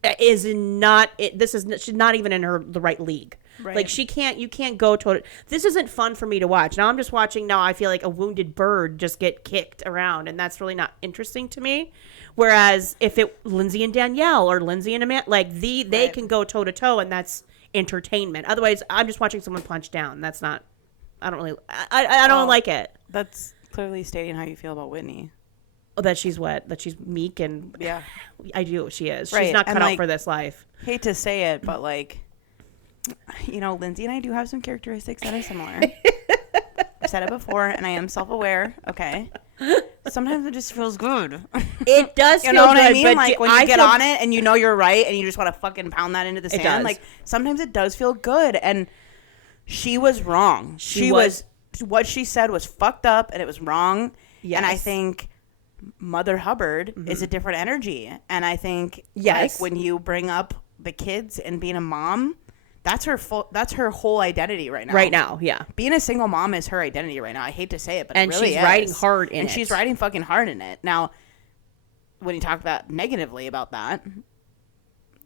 not, she's not even in the right league. Right. Like you can't go to, this isn't fun for me to watch. Now I'm just watching, now I feel like a wounded bird just get kicked around, and that's really not interesting to me. Whereas if Lindsay and Danielle or Lindsay and Amanda, like they can go toe to toe, and that's entertainment. Otherwise I'm just watching someone punch down. That's not, I don't like it. That's clearly stating how you feel about Whitney. Oh, that she's what? That she's meek and yeah. I do. She is. Right. She's not cut and, out for this life. Hate to say it, but like, you know, Lindsay and I do have some characteristics that are similar. I've said it before, and I am self-aware. Okay. Sometimes it just feels good. It does you feel know what good, I mean? but Like when you get on it and you know you're right and you just want to fucking pound that into the sand. Does. Like sometimes it does feel good. And she was wrong. She was what she said was fucked up and it was wrong. Yes. And I think Mother Hubbard is a different energy. And I think like when you bring up the kids and being a mom, that's her whole identity right now. Right now, yeah. Being a single mom is her identity right now. I hate to say it, but and it really she's is. riding hard in it. And she's riding fucking hard in it. Now, when you talk about negatively about that,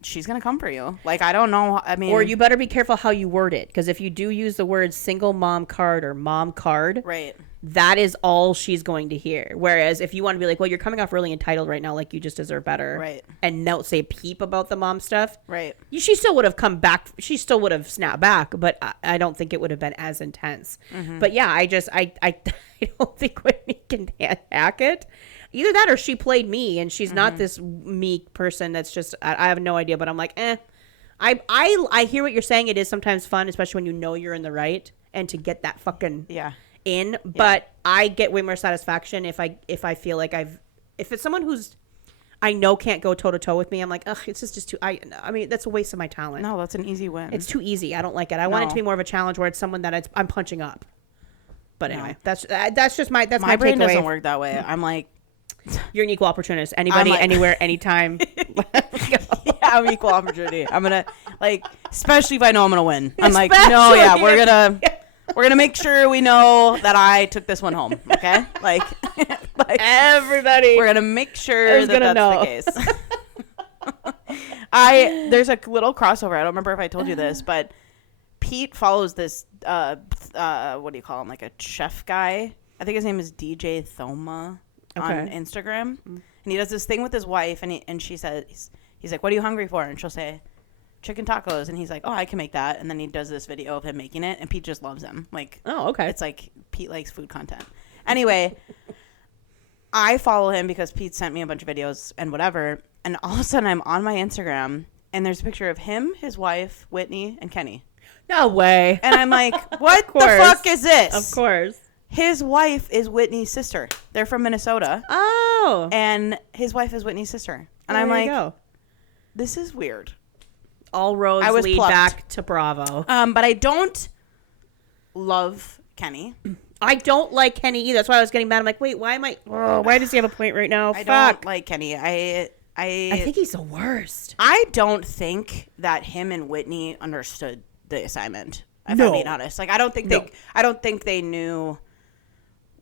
she's gonna come for you. Like, I don't know. I mean, or you better be careful how you word it, because if you do use the word single mom card or mom card, right, that is all she's going to hear. Whereas if you want to be like, well, you're coming off really entitled right now, like you just deserve better, right, and don't say a peep about the mom stuff, right, she still would have come back. She still would have snapped back, but I don't think it would have been as intense. But yeah, I don't think Whitney can hack it. Either that or she played me, and she's not this meek person that's just, I have no idea, but I'm like, I hear what you're saying. It is sometimes fun, especially when you know you're in the right, and to get that fucking in. But I get way more satisfaction if I feel like if it's someone who's I know can't go toe to toe with me, I'm like, ugh, it's just too, I mean, that's a waste of my talent. No, that's an easy win. It's too easy. I don't like it. I want it to be more of a challenge where it's someone that I'm punching up. But anyway, that's just my brain takeaway. Doesn't work that way. I'm like, you're an equal opportunist. Anybody, anywhere, anytime. Yeah, I'm equal opportunity. I'm gonna especially if I know I'm gonna win. I'm like, no, yeah, we're gonna make sure we know that I took this one home. Okay, like everybody, we're gonna make sure that's the case. There's a little crossover. I don't remember if I told you this, but Pete follows this what do you call him, like a chef guy. I think his name is DJ Thoma on Instagram, and he does this thing with his wife, and she says, he's like, what are you hungry for? And she'll say, chicken tacos, and he's like, oh, I can make that. And then he does this video of him making it, and Pete just loves him. Like, oh, okay, it's like Pete likes food content. Anyway, I follow him because Pete sent me a bunch of videos and whatever, and all of a sudden I'm on my Instagram and there's a picture of him, his wife, Whitney, and Kenny. No way. And I'm like, what the fuck is this? Of course. His wife is Whitney's sister. They're from Minnesota. Oh. And his wife is Whitney's sister. And I'm like, this is weird. All roads lead back to Bravo. But I don't love Kenny. I don't like Kenny either. That's why I was getting mad. I'm like, wait, why does he have a point right now? I don't like Kenny. I think he's the worst. I don't think that him and Whitney understood the assignment. If I'm being honest, like I don't think they knew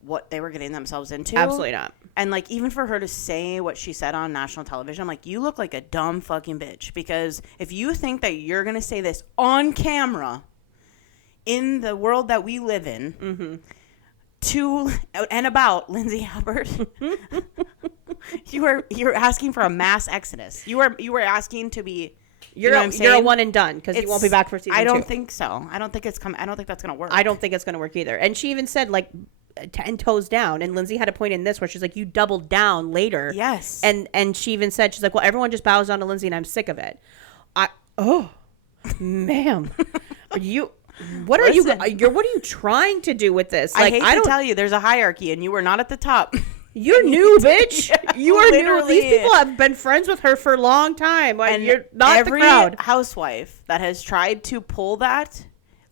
what they were getting themselves into. Absolutely not. And like even for her to say what she said on national television, I'm like, you look like a dumb fucking bitch, because if you think that you're gonna say this on camera in the world that we live in to and about Lindsay Hubbard, you're asking for a mass exodus. You are asking to be. You're a one and done, because you won't be back for season 2. I don't think so. I don't think it's coming. I don't think that's gonna work. I don't think it's gonna work either. And she even said like 10 toes down. And Lindsay had a point in this where she's like, you doubled down later. Yes. And she even said, she's like, well, everyone just bows down to Lindsay, and I'm sick of it. Oh, ma'am. What are you trying to do with this? Like, I hate to tell you, there's a hierarchy, and you were not at the top. You're new, bitch. You are new. Literally. These people have been friends with her for a long time. Like, And you're not the crowd. every housewife that has tried to pull that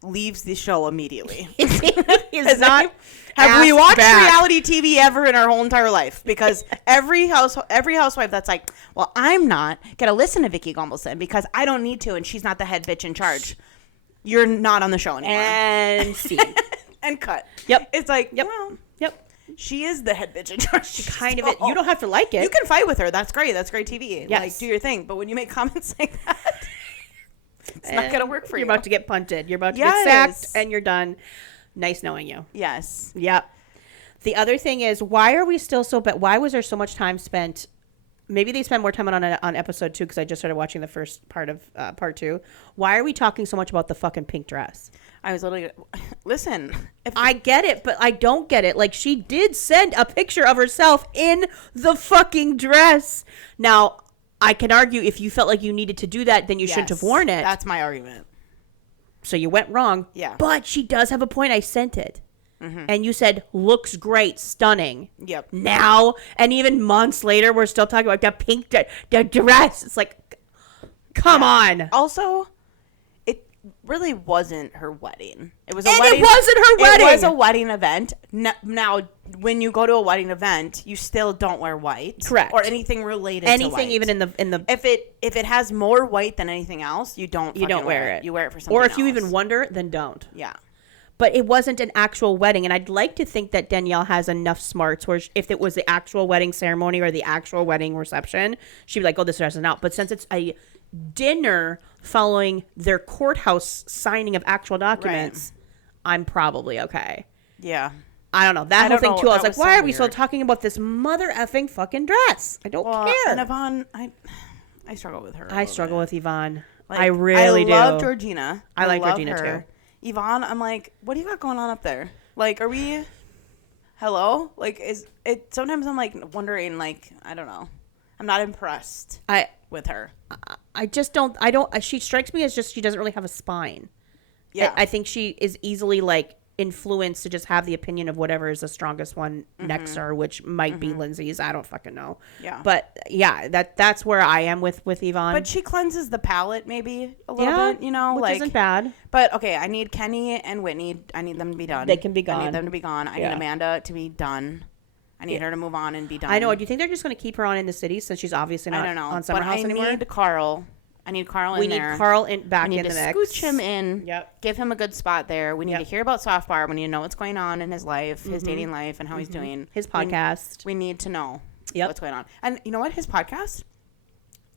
leaves the show immediately. Is not. Have we watched back. reality TV ever in our whole entire life? Because every housewife that's like, well, I'm not gonna listen to Vicky Gumbelson because I don't need to, and she's not the head bitch in charge. You're not on the show anymore. And scene. And cut. Yep. It's like, Yep. well, Yep. she is the head bitch in charge. Kind of it. You don't have to like it. You can fight with her. That's great. That's great TV. Yes. Like, do your thing. But when you make comments like that, it's not going to work for you. You're about to get punted. You're about to Yes. get sacked, and you're done. Nice knowing you. Yes. Yep. The other thing is, why are we still so bad? Why was there so much time spent? Maybe they spend more time on episode 2 because I just started watching the first part of part 2. Why are we talking so much about the fucking pink dress? I was literally, listen. I get it, but I don't get it. Like, she did send a picture of herself in the fucking dress. Now, I can argue if you felt like you needed to do that, then you shouldn't have worn it. That's my argument. So you went wrong. Yeah. But she does have a point. I sent it. And you said, looks great, stunning. Yep. Now, and even months later, we're still talking about the pink the dress. It's like, come on. Also, it really wasn't her wedding. It was And it wasn't her wedding. It was a wedding event. Now, when you go to a wedding event, you still don't wear white. Correct. Or anything related to Anything white. even in the If it has more white than anything else, you don't wear it. You wear it for something Or if else. you even wonder, then don't. Yeah. But it wasn't an actual wedding. And I'd like to think that Danielle has enough smarts where if it was the actual wedding ceremony or the actual wedding reception, she'd be like, oh, this dress is out. But since it's a dinner following their courthouse signing of actual documents, I'm probably okay. Yeah. I don't know. That whole thing, too. I was like, why are we still weird. talking about this mother effing fucking dress? I don't care. And Yvonne, I struggle with her. I struggle with Yvonne. Like, I really do. I love Georgina. I like love Georgina, her. too. Yvonne, I'm like, what do you got going on up there? Like, are we... Hello? Like, is it... Sometimes I'm, like, wondering, like, I don't know. I'm not impressed with her. I just don't... She strikes me as just she doesn't really have a spine. Yeah. I think she is easily, like, influenced to just have the opinion of whatever is the strongest one next to her, which might be Lindsay's. I don't fucking know. Yeah. But, yeah, that's where I am with Yvonne. But she cleanses the palate maybe a little bit, you know? Which like, isn't bad. But, okay, I need Kenny and Whitney. I need them to be done. They can be gone. I need them to be gone. I need Amanda to be done. I need her to move on and be done. I know. Do you think they're just going to keep her on in the city since she's obviously not I don't know. on Summer House anymore? I need Carl. I need Carl in there. We need Carl back in the mix. Scooch him in. Yep. Give him a good spot there. We need to hear about Soft Bar. We need to know what's going on in his life, his dating life, and how he's doing. His podcast. We need to know what's going on. And you know what? His podcast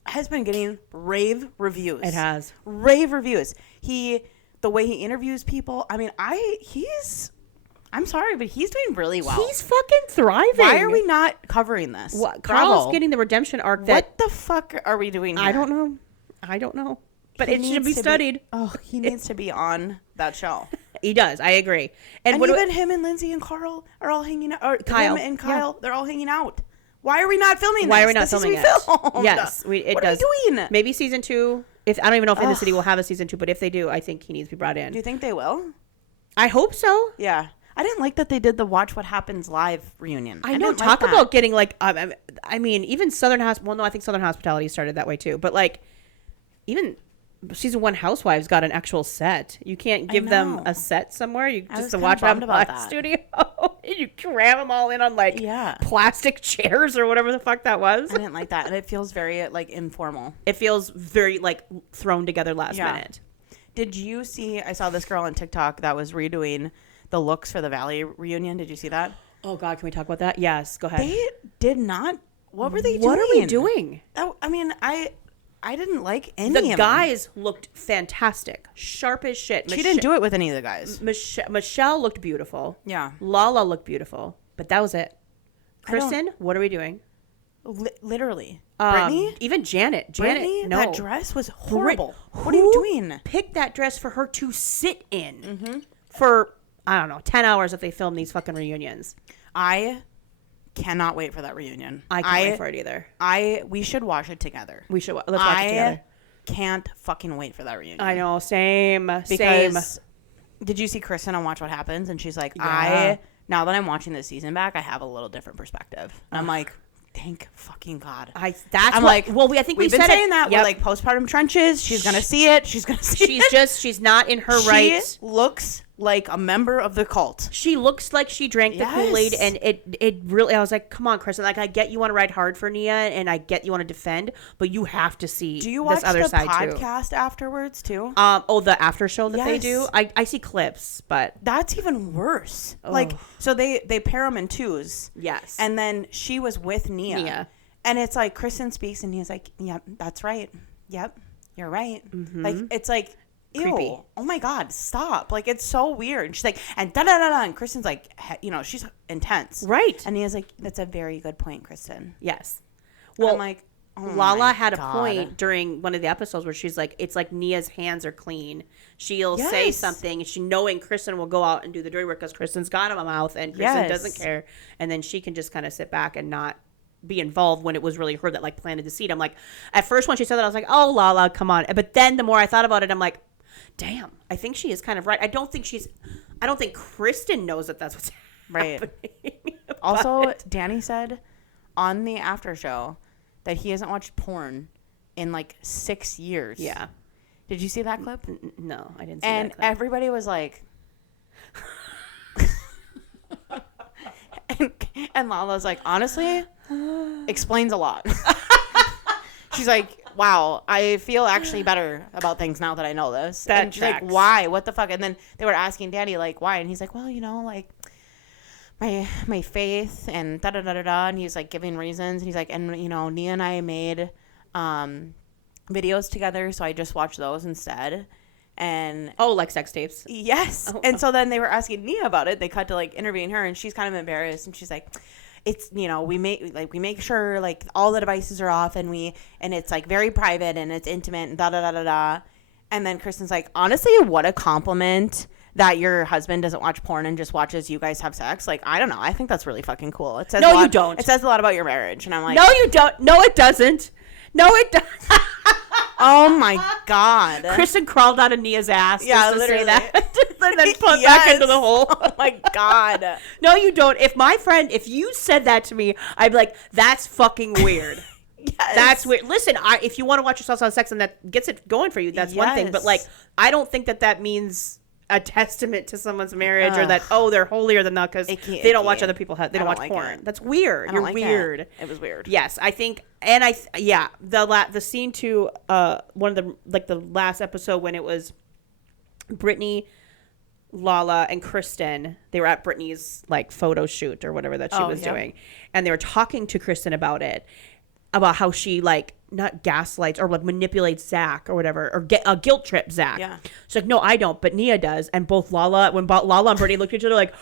has been getting rave reviews. It has. Rave reviews. The way he interviews people. I mean, I'm sorry, but he's doing really well. He's fucking thriving. Why are we not covering this? What? Carl's getting the redemption arc What the fuck are we doing here? I don't know. But it should be studied. He needs to be on that show. He does. I agree. And even him and Lindsay and Carl are all hanging out. Or Kyle. Him and Kyle, they're all hanging out. Why are we not filming this? Why are we not This filming needs to it? be filmed. Yes, What are we doing? Maybe season 2. I don't even know if In the City will have a season 2, but if they do, I think he needs to be brought in. Do you think they will? I hope so. Yeah. I didn't like that they did the Watch What Happens Live reunion. I know. Talk about getting like, I mean, even Southern Hospitality. Well, no, I think Southern Hospitality started that way too. But like, even season 1 Housewives got an actual set. You can't give them a set somewhere. You just to watch them about on that. studio. You cram them all in on like plastic chairs or whatever the fuck that was. I didn't like that, and it feels very like informal. It feels very like thrown together last minute. Did you see? I saw this girl on TikTok that was redoing the looks for the Valley reunion. Did you see that? Oh God, can we talk about that? Yes, go ahead. They did not. What were they doing? What are we doing? I mean, I didn't like any of them. The guys looked fantastic. Sharp as shit. She didn't do it with any of the guys. Michelle looked beautiful. Yeah. Lala looked beautiful. But that was it. Kristen, what are we doing? Literally. Brittany? Even Janet. Brittany, no. that dress was horrible. What are you doing? Pick that dress for her to sit in for, I don't know, 10 hours if they film these fucking reunions. I cannot wait for that reunion. I can't wait for it either. We should watch it together. We should. Let's watch it together. can't fucking wait for that reunion. I know. Same. Because did you see Kristen on Watch What Happens? And she's like, now that I'm watching this season back, I have a little different perspective. And I'm like, thank fucking God. I think we've been saying that. Yep. We're like postpartum trenches. She's going to see it. She's She's not in her right. She looks like a member of the cult. She looks like she drank the Kool-Aid, and it really, I was like, come on, Kristen. Like, I get you want to ride hard for Nia, and I get you want to defend, but you have to see this other side too. Do you watch the podcast afterwards too? The after show that they do? I see clips, but that's even worse. Oh. Like, so they pair them in twos. Yes. And then she was with Nia. And it's like, Kristen speaks, and he's like, yep, that's right. Yep, you're right. Mm-hmm. Like, it's like, ew. Creepy. Oh my God, stop. Like, it's so weird. And she's like, and da-da-da-da. And Kristen's like, she's intense. Right. And Nia's like, that's a very good point, Kristen. Yes. Well, I'm like, Lala had a point during one of the episodes where she's like, it's like Nia's hands are clean. She'll say something, and she knowing Kristen will go out and do the dirty work because Kristen's got him a mouth, and Kristen doesn't care. And then she can just kind of sit back and not be involved when it was really her that like planted the seed. I'm like, at first when she said that, I was like, oh, Lala, come on. But then the more I thought about it, I'm like, damn, I think she is kind of right. I don't think Kristen knows that that's what's happening. Also, Danny said on the after show that he hasn't watched porn in like 6 years. Yeah. Did you see that clip? No, I didn't see that clip. And everybody was like... and Lala's like, honestly, explains a lot. She's like, wow, I feel actually better about things now that I know this. And she's like, why? What the fuck? And then they were asking Danny, like, why? And he's like, well, like, my faith and da-da-da-da-da. And he's, like, giving reasons. And he's like, and, Nia and I made videos together, so I just watched those instead. And like sex tapes. Yes. And so then they were asking Nia about it. They cut to, like, interviewing her, and she's kind of embarrassed. And she's like... It's, we make sure like all the devices are off and it's like very private and it's intimate and da da da da da. And then Kristen's like, honestly, what a compliment that your husband doesn't watch porn and just watches you guys have sex. Like, I don't know. I think that's really fucking cool. It says you don't. It says a lot about your marriage. And I'm like, no, you don't. No, it doesn't. No, it doesn't. Oh my God. Kristen crawled out of Nia's ass just to say that. And then put back into the hole. Oh my God. No, you don't. If you said that to me, I'd be like, that's fucking weird. Yes. That's weird. Listen, if you want to watch yourself have sex and that gets it going for you, that's one thing. But like, I don't think that means a testament to someone's marriage or that, they're holier than thou because they don't watch other people they don't watch porn. That's weird. You're weird. It was weird. Yes, I think, and the scene to one of the last episode when it was Brittany, Lala, and Kristen, they were at Brittany's like photo shoot or whatever that she was doing, and they were talking to Kristen about how she like not gaslights or like manipulates Zach or whatever, or guilt trip Zach. Yeah. She's like, no, I don't, but Nia does. And both Lala and Brittany looked at each other like,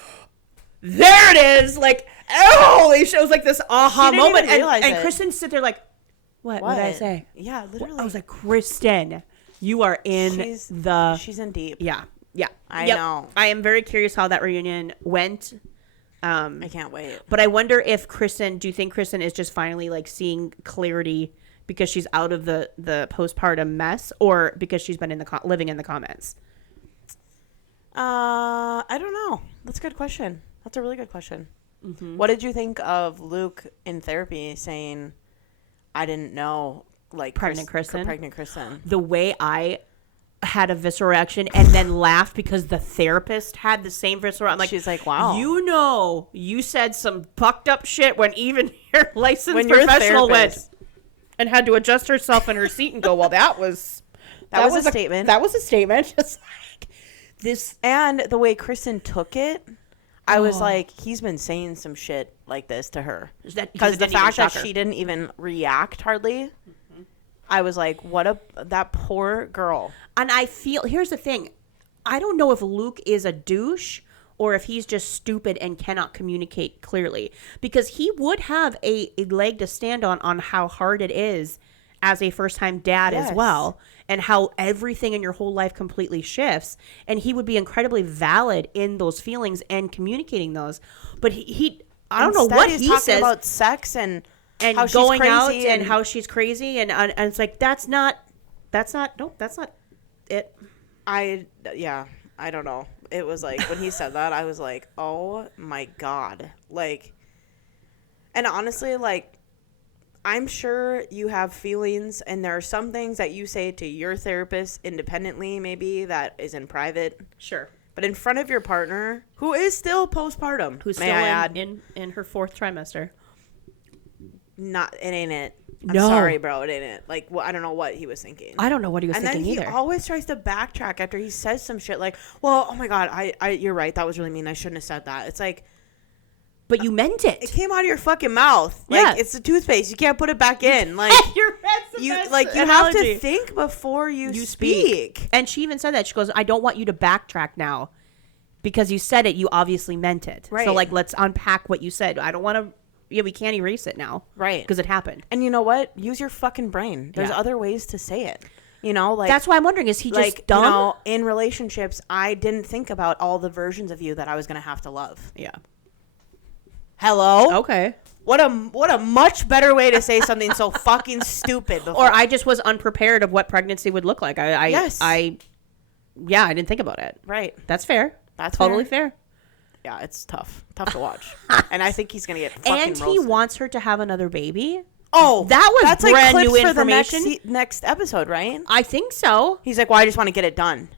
there it is. Like, oh, it was like this aha moment. And Kristen sit there like, what did I say? Yeah, literally. I was like, Kristen, you are she's in deep. Yeah. Yeah. I know. I am very curious how that reunion went. I can't wait. But I wonder if do you think Kristen is just finally like seeing clarity because she's out of the postpartum mess, or because she's been living in the comments? I don't know. That's a good question. That's a really good question. Mm-hmm. What did you think of Luke in therapy saying, I didn't know, like, pregnant Kristen? The way I had a visceral reaction and then laughed because the therapist had the same visceral. I'm like, she's like, wow, you said some fucked up shit when even your licensed professional went and had to adjust herself in her seat and go, well, that was a statement. That was a statement. Just like this. And the way Kristen took it, I was like, he's been saying some shit like this to her. Because the fact that she didn't even react hardly, I was like, that poor girl. And I feel, here's the thing. I don't know if Luke is a douche or if he's just stupid and cannot communicate clearly. Because he would have a leg to stand on how hard it is as a first-time dad as well. And how everything in your whole life completely shifts. And he would be incredibly valid in those feelings and communicating those. But I don't know what he says. Talking about sex and how going she's out crazy and how she's crazy. And it's like, that's not That's not it. I don't know. It was like, when he said that, I was like, oh my God. Like, and honestly, like, I'm sure you have feelings, and there are some things that you say to your therapist independently, maybe, that is in private. Sure. But in front of your partner, who is still postpartum, Who's may still I add, in her 4th trimester. it ain't it. I'm No. sorry, bro. It ain't it. Like, well, I don't know what he was thinking. I don't know what he was thinking either. And then he always tries to backtrack after he says some shit like, well, oh my God, you're right. That was really mean. I shouldn't have said that. It's like, but you meant it. it came out of your fucking mouth. Like, Yeah. it's the toothpaste. You can't put it back in. Like, you have to think before you speak. And she even said that. She goes, I don't want you to backtrack now because you said it. You obviously meant it. Right. So, like, let's unpack what you said. I don't want to. Yeah, we can't erase it now. Right. Because it happened. And you know what? Use your fucking brain. There's other ways to say it. You know, like, that's why I'm wondering, is he just dumb? You know, in relationships, I didn't think about all the versions of you that I was going to have to love. Yeah. Hello? Okay. What a much better way to say something so fucking stupid. Before. Or I just was unprepared of what pregnancy would look like. Yes. I didn't think about it. Right. That's fair. That's totally fair. Yeah, it's tough to watch. And I think he's gonna get fucking And he roasted. wants her to have another baby. Oh, that's brand like new clips information. For the next episode, right? I think so. He's like, well, I just want to get it done.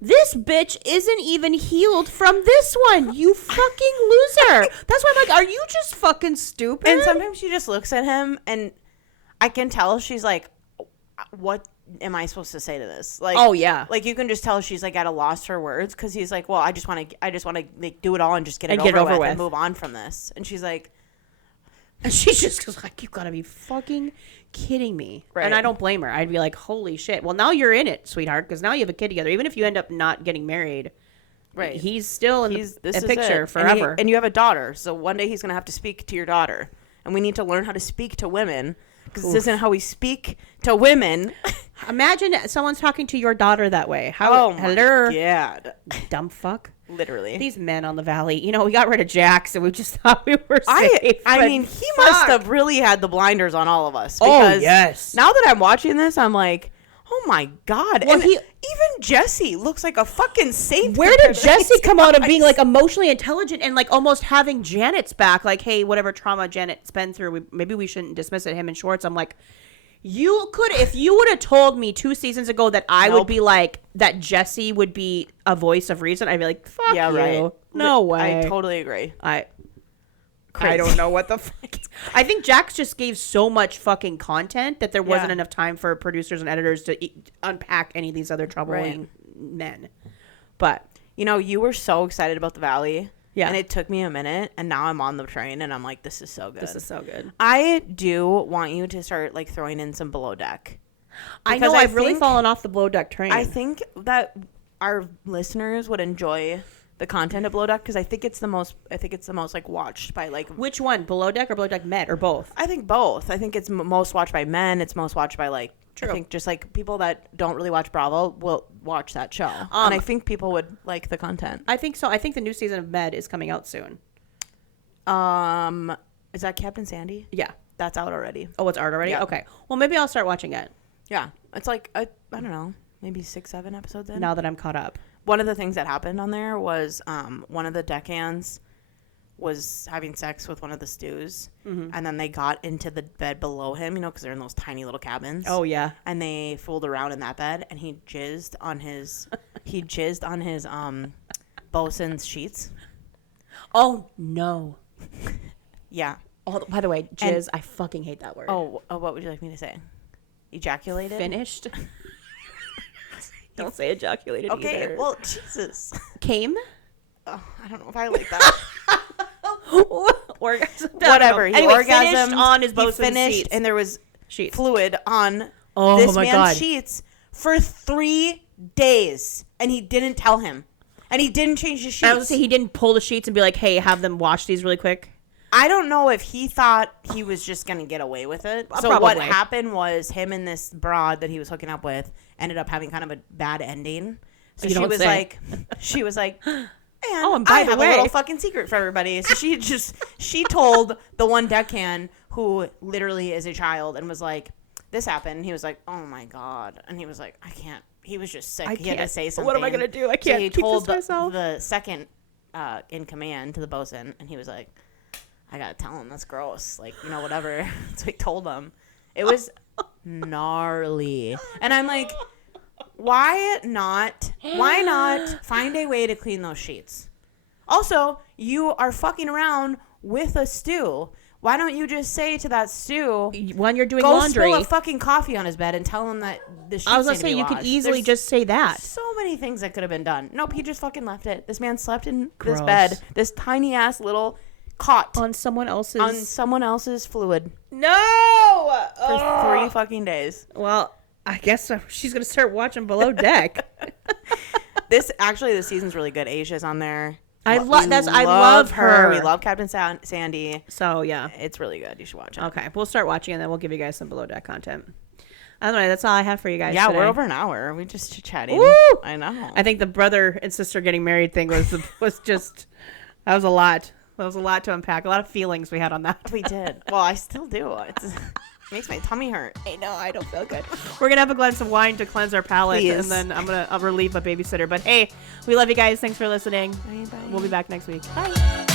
This bitch isn't even healed from this one. You fucking loser. That's why I'm like, are you just fucking stupid? And sometimes she just looks at him, and I can tell she's like, what am I supposed to say to this? Like, oh yeah, like you can just tell she's like at a loss for words, because he's like, well, I just want to like do it all and just get it over with and move on from this. And she's like, and she's just like, you gotta be fucking kidding me. Right. And I don't blame her. I'd be like, holy shit. Well, now you're in it, sweetheart, because now you have a kid together. Even if you end up not getting married, right? He's still in the picture forever. And you have a daughter, so one day he's gonna have to speak to your daughter, and we need to learn how to speak to women. Because this isn't how we speak to women. Imagine someone's talking to your daughter that way. Hello, my God, dumb fuck. Literally, these men on the valley. You know, we got rid of Jax, and we just thought we were safe. I mean, he must have really had the blinders on all of us. Oh yes. Now that I'm watching this, I'm like, oh my God. Well, and even Jesse looks like a fucking saint. Where did Jesse come out of being like emotionally intelligent and like almost having Janet's back? Like, hey, whatever trauma Janet's been through, maybe we shouldn't dismiss it. Him and Schwartz. I'm like, you could, if you would have told me 2 seasons ago that I would be like, that Jesse would be a voice of reason, I'd be like, fuck you. Right. No way. I totally agree. I don't know what the fuck. I think Jax just gave so much fucking content that there wasn't enough time for producers and editors to unpack any of these other troubling men. But, you know, you were so excited about the Valley. Yeah. And it took me a minute, and now I'm on the train, and I'm like, this is so good. This is so good. I do want you to start, like, throwing in some Below Deck. I know, I've really fallen off the Below Deck train. I think that our listeners would enjoy the content of Below Deck, because I think it's the most like watched by like. Which one, Below Deck or Below Deck Med, or both? I think both. I think it's most watched by men. It's most watched by like. True. I think just like people that don't really watch Bravo will watch that show, and I think people would like the content. I think so. I think the new season of Med is coming out soon. Is that Captain Sandy? Yeah, that's out already. Oh, it's out already. Yeah. Okay, well maybe I'll start watching it. Yeah, it's like I don't know, maybe 6-7 episodes in. Now that I'm caught up. One of the things that happened on there was one of the deckhands was having sex with one of the stews, and then they got into the bed below him, you know, because they're in those tiny little cabins. Oh yeah. And they fooled around in that bed, and he jizzed on his bosun's sheets. Oh no. Yeah. Oh, by the way, jizz. I fucking hate that word. Oh, what would you like me to say? Ejaculated. Finished. Don't say ejaculated okay, either. Well, Jesus. Came? Oh, I don't know if I like that. Orgasm. Whatever. He anyway, orgasmed on his bosun's finished, sheets. And there was sheets. Fluid on this man's God. sheets for 3 days, and he didn't tell him, and he didn't change the sheets. I was gonna say he didn't pull the sheets and be like, "Hey, have them wash these really quick." I don't know if he thought he was just gonna get away with it. So probably. What happened was him and this broad that he was hooking up with ended up having kind of a bad ending. So she was like, and I have a little fucking secret for everybody. So she told the one deckhand who literally is a child and was like, this happened. He was like, oh my God. And he was like, I can't. He was just sick. I He had to can't. say something. What am I going to do? I can't So he keep told this to myself. the second in command to the bosun, and he was like, I got to tell him that's gross. Like, you know, whatever. So he told him. It was gnarly. And I'm like, why not find a way to clean those sheets? Also, you are fucking around with a stew. Why don't you just say to that stew, when you're doing go laundry, spill a fucking coffee on his bed and tell him that the sheets I was need gonna to say be you could washed. easily There's just say that. so many things that could have been done. Nope, he just fucking left it. This man slept in Gross. this bed, this tiny ass little cot On someone else's fluid No. for 3 fucking days. Well, I guess she's gonna start watching Below Deck. This season's really good. Asia's on there. I love her. We love Captain Sandy. So yeah, It's really good. You should watch it. okay. We'll start watching and then we'll give you guys some Below Deck content. Anyway, that's all I have for you guys. Yeah, today. we're over an hour. We just chit-chatting. Woo! I know. I think the brother and sister getting married thing was just that was a lot. That was a lot to unpack. A lot of feelings we had on that. We did. Well, I still do. It makes my tummy hurt. I know. I don't feel good. We're gonna have a glass of wine to cleanse our palate, Please. and then I'll relieve my babysitter. But hey, we love you guys. Thanks for listening. Bye. We'll be back next week. Bye.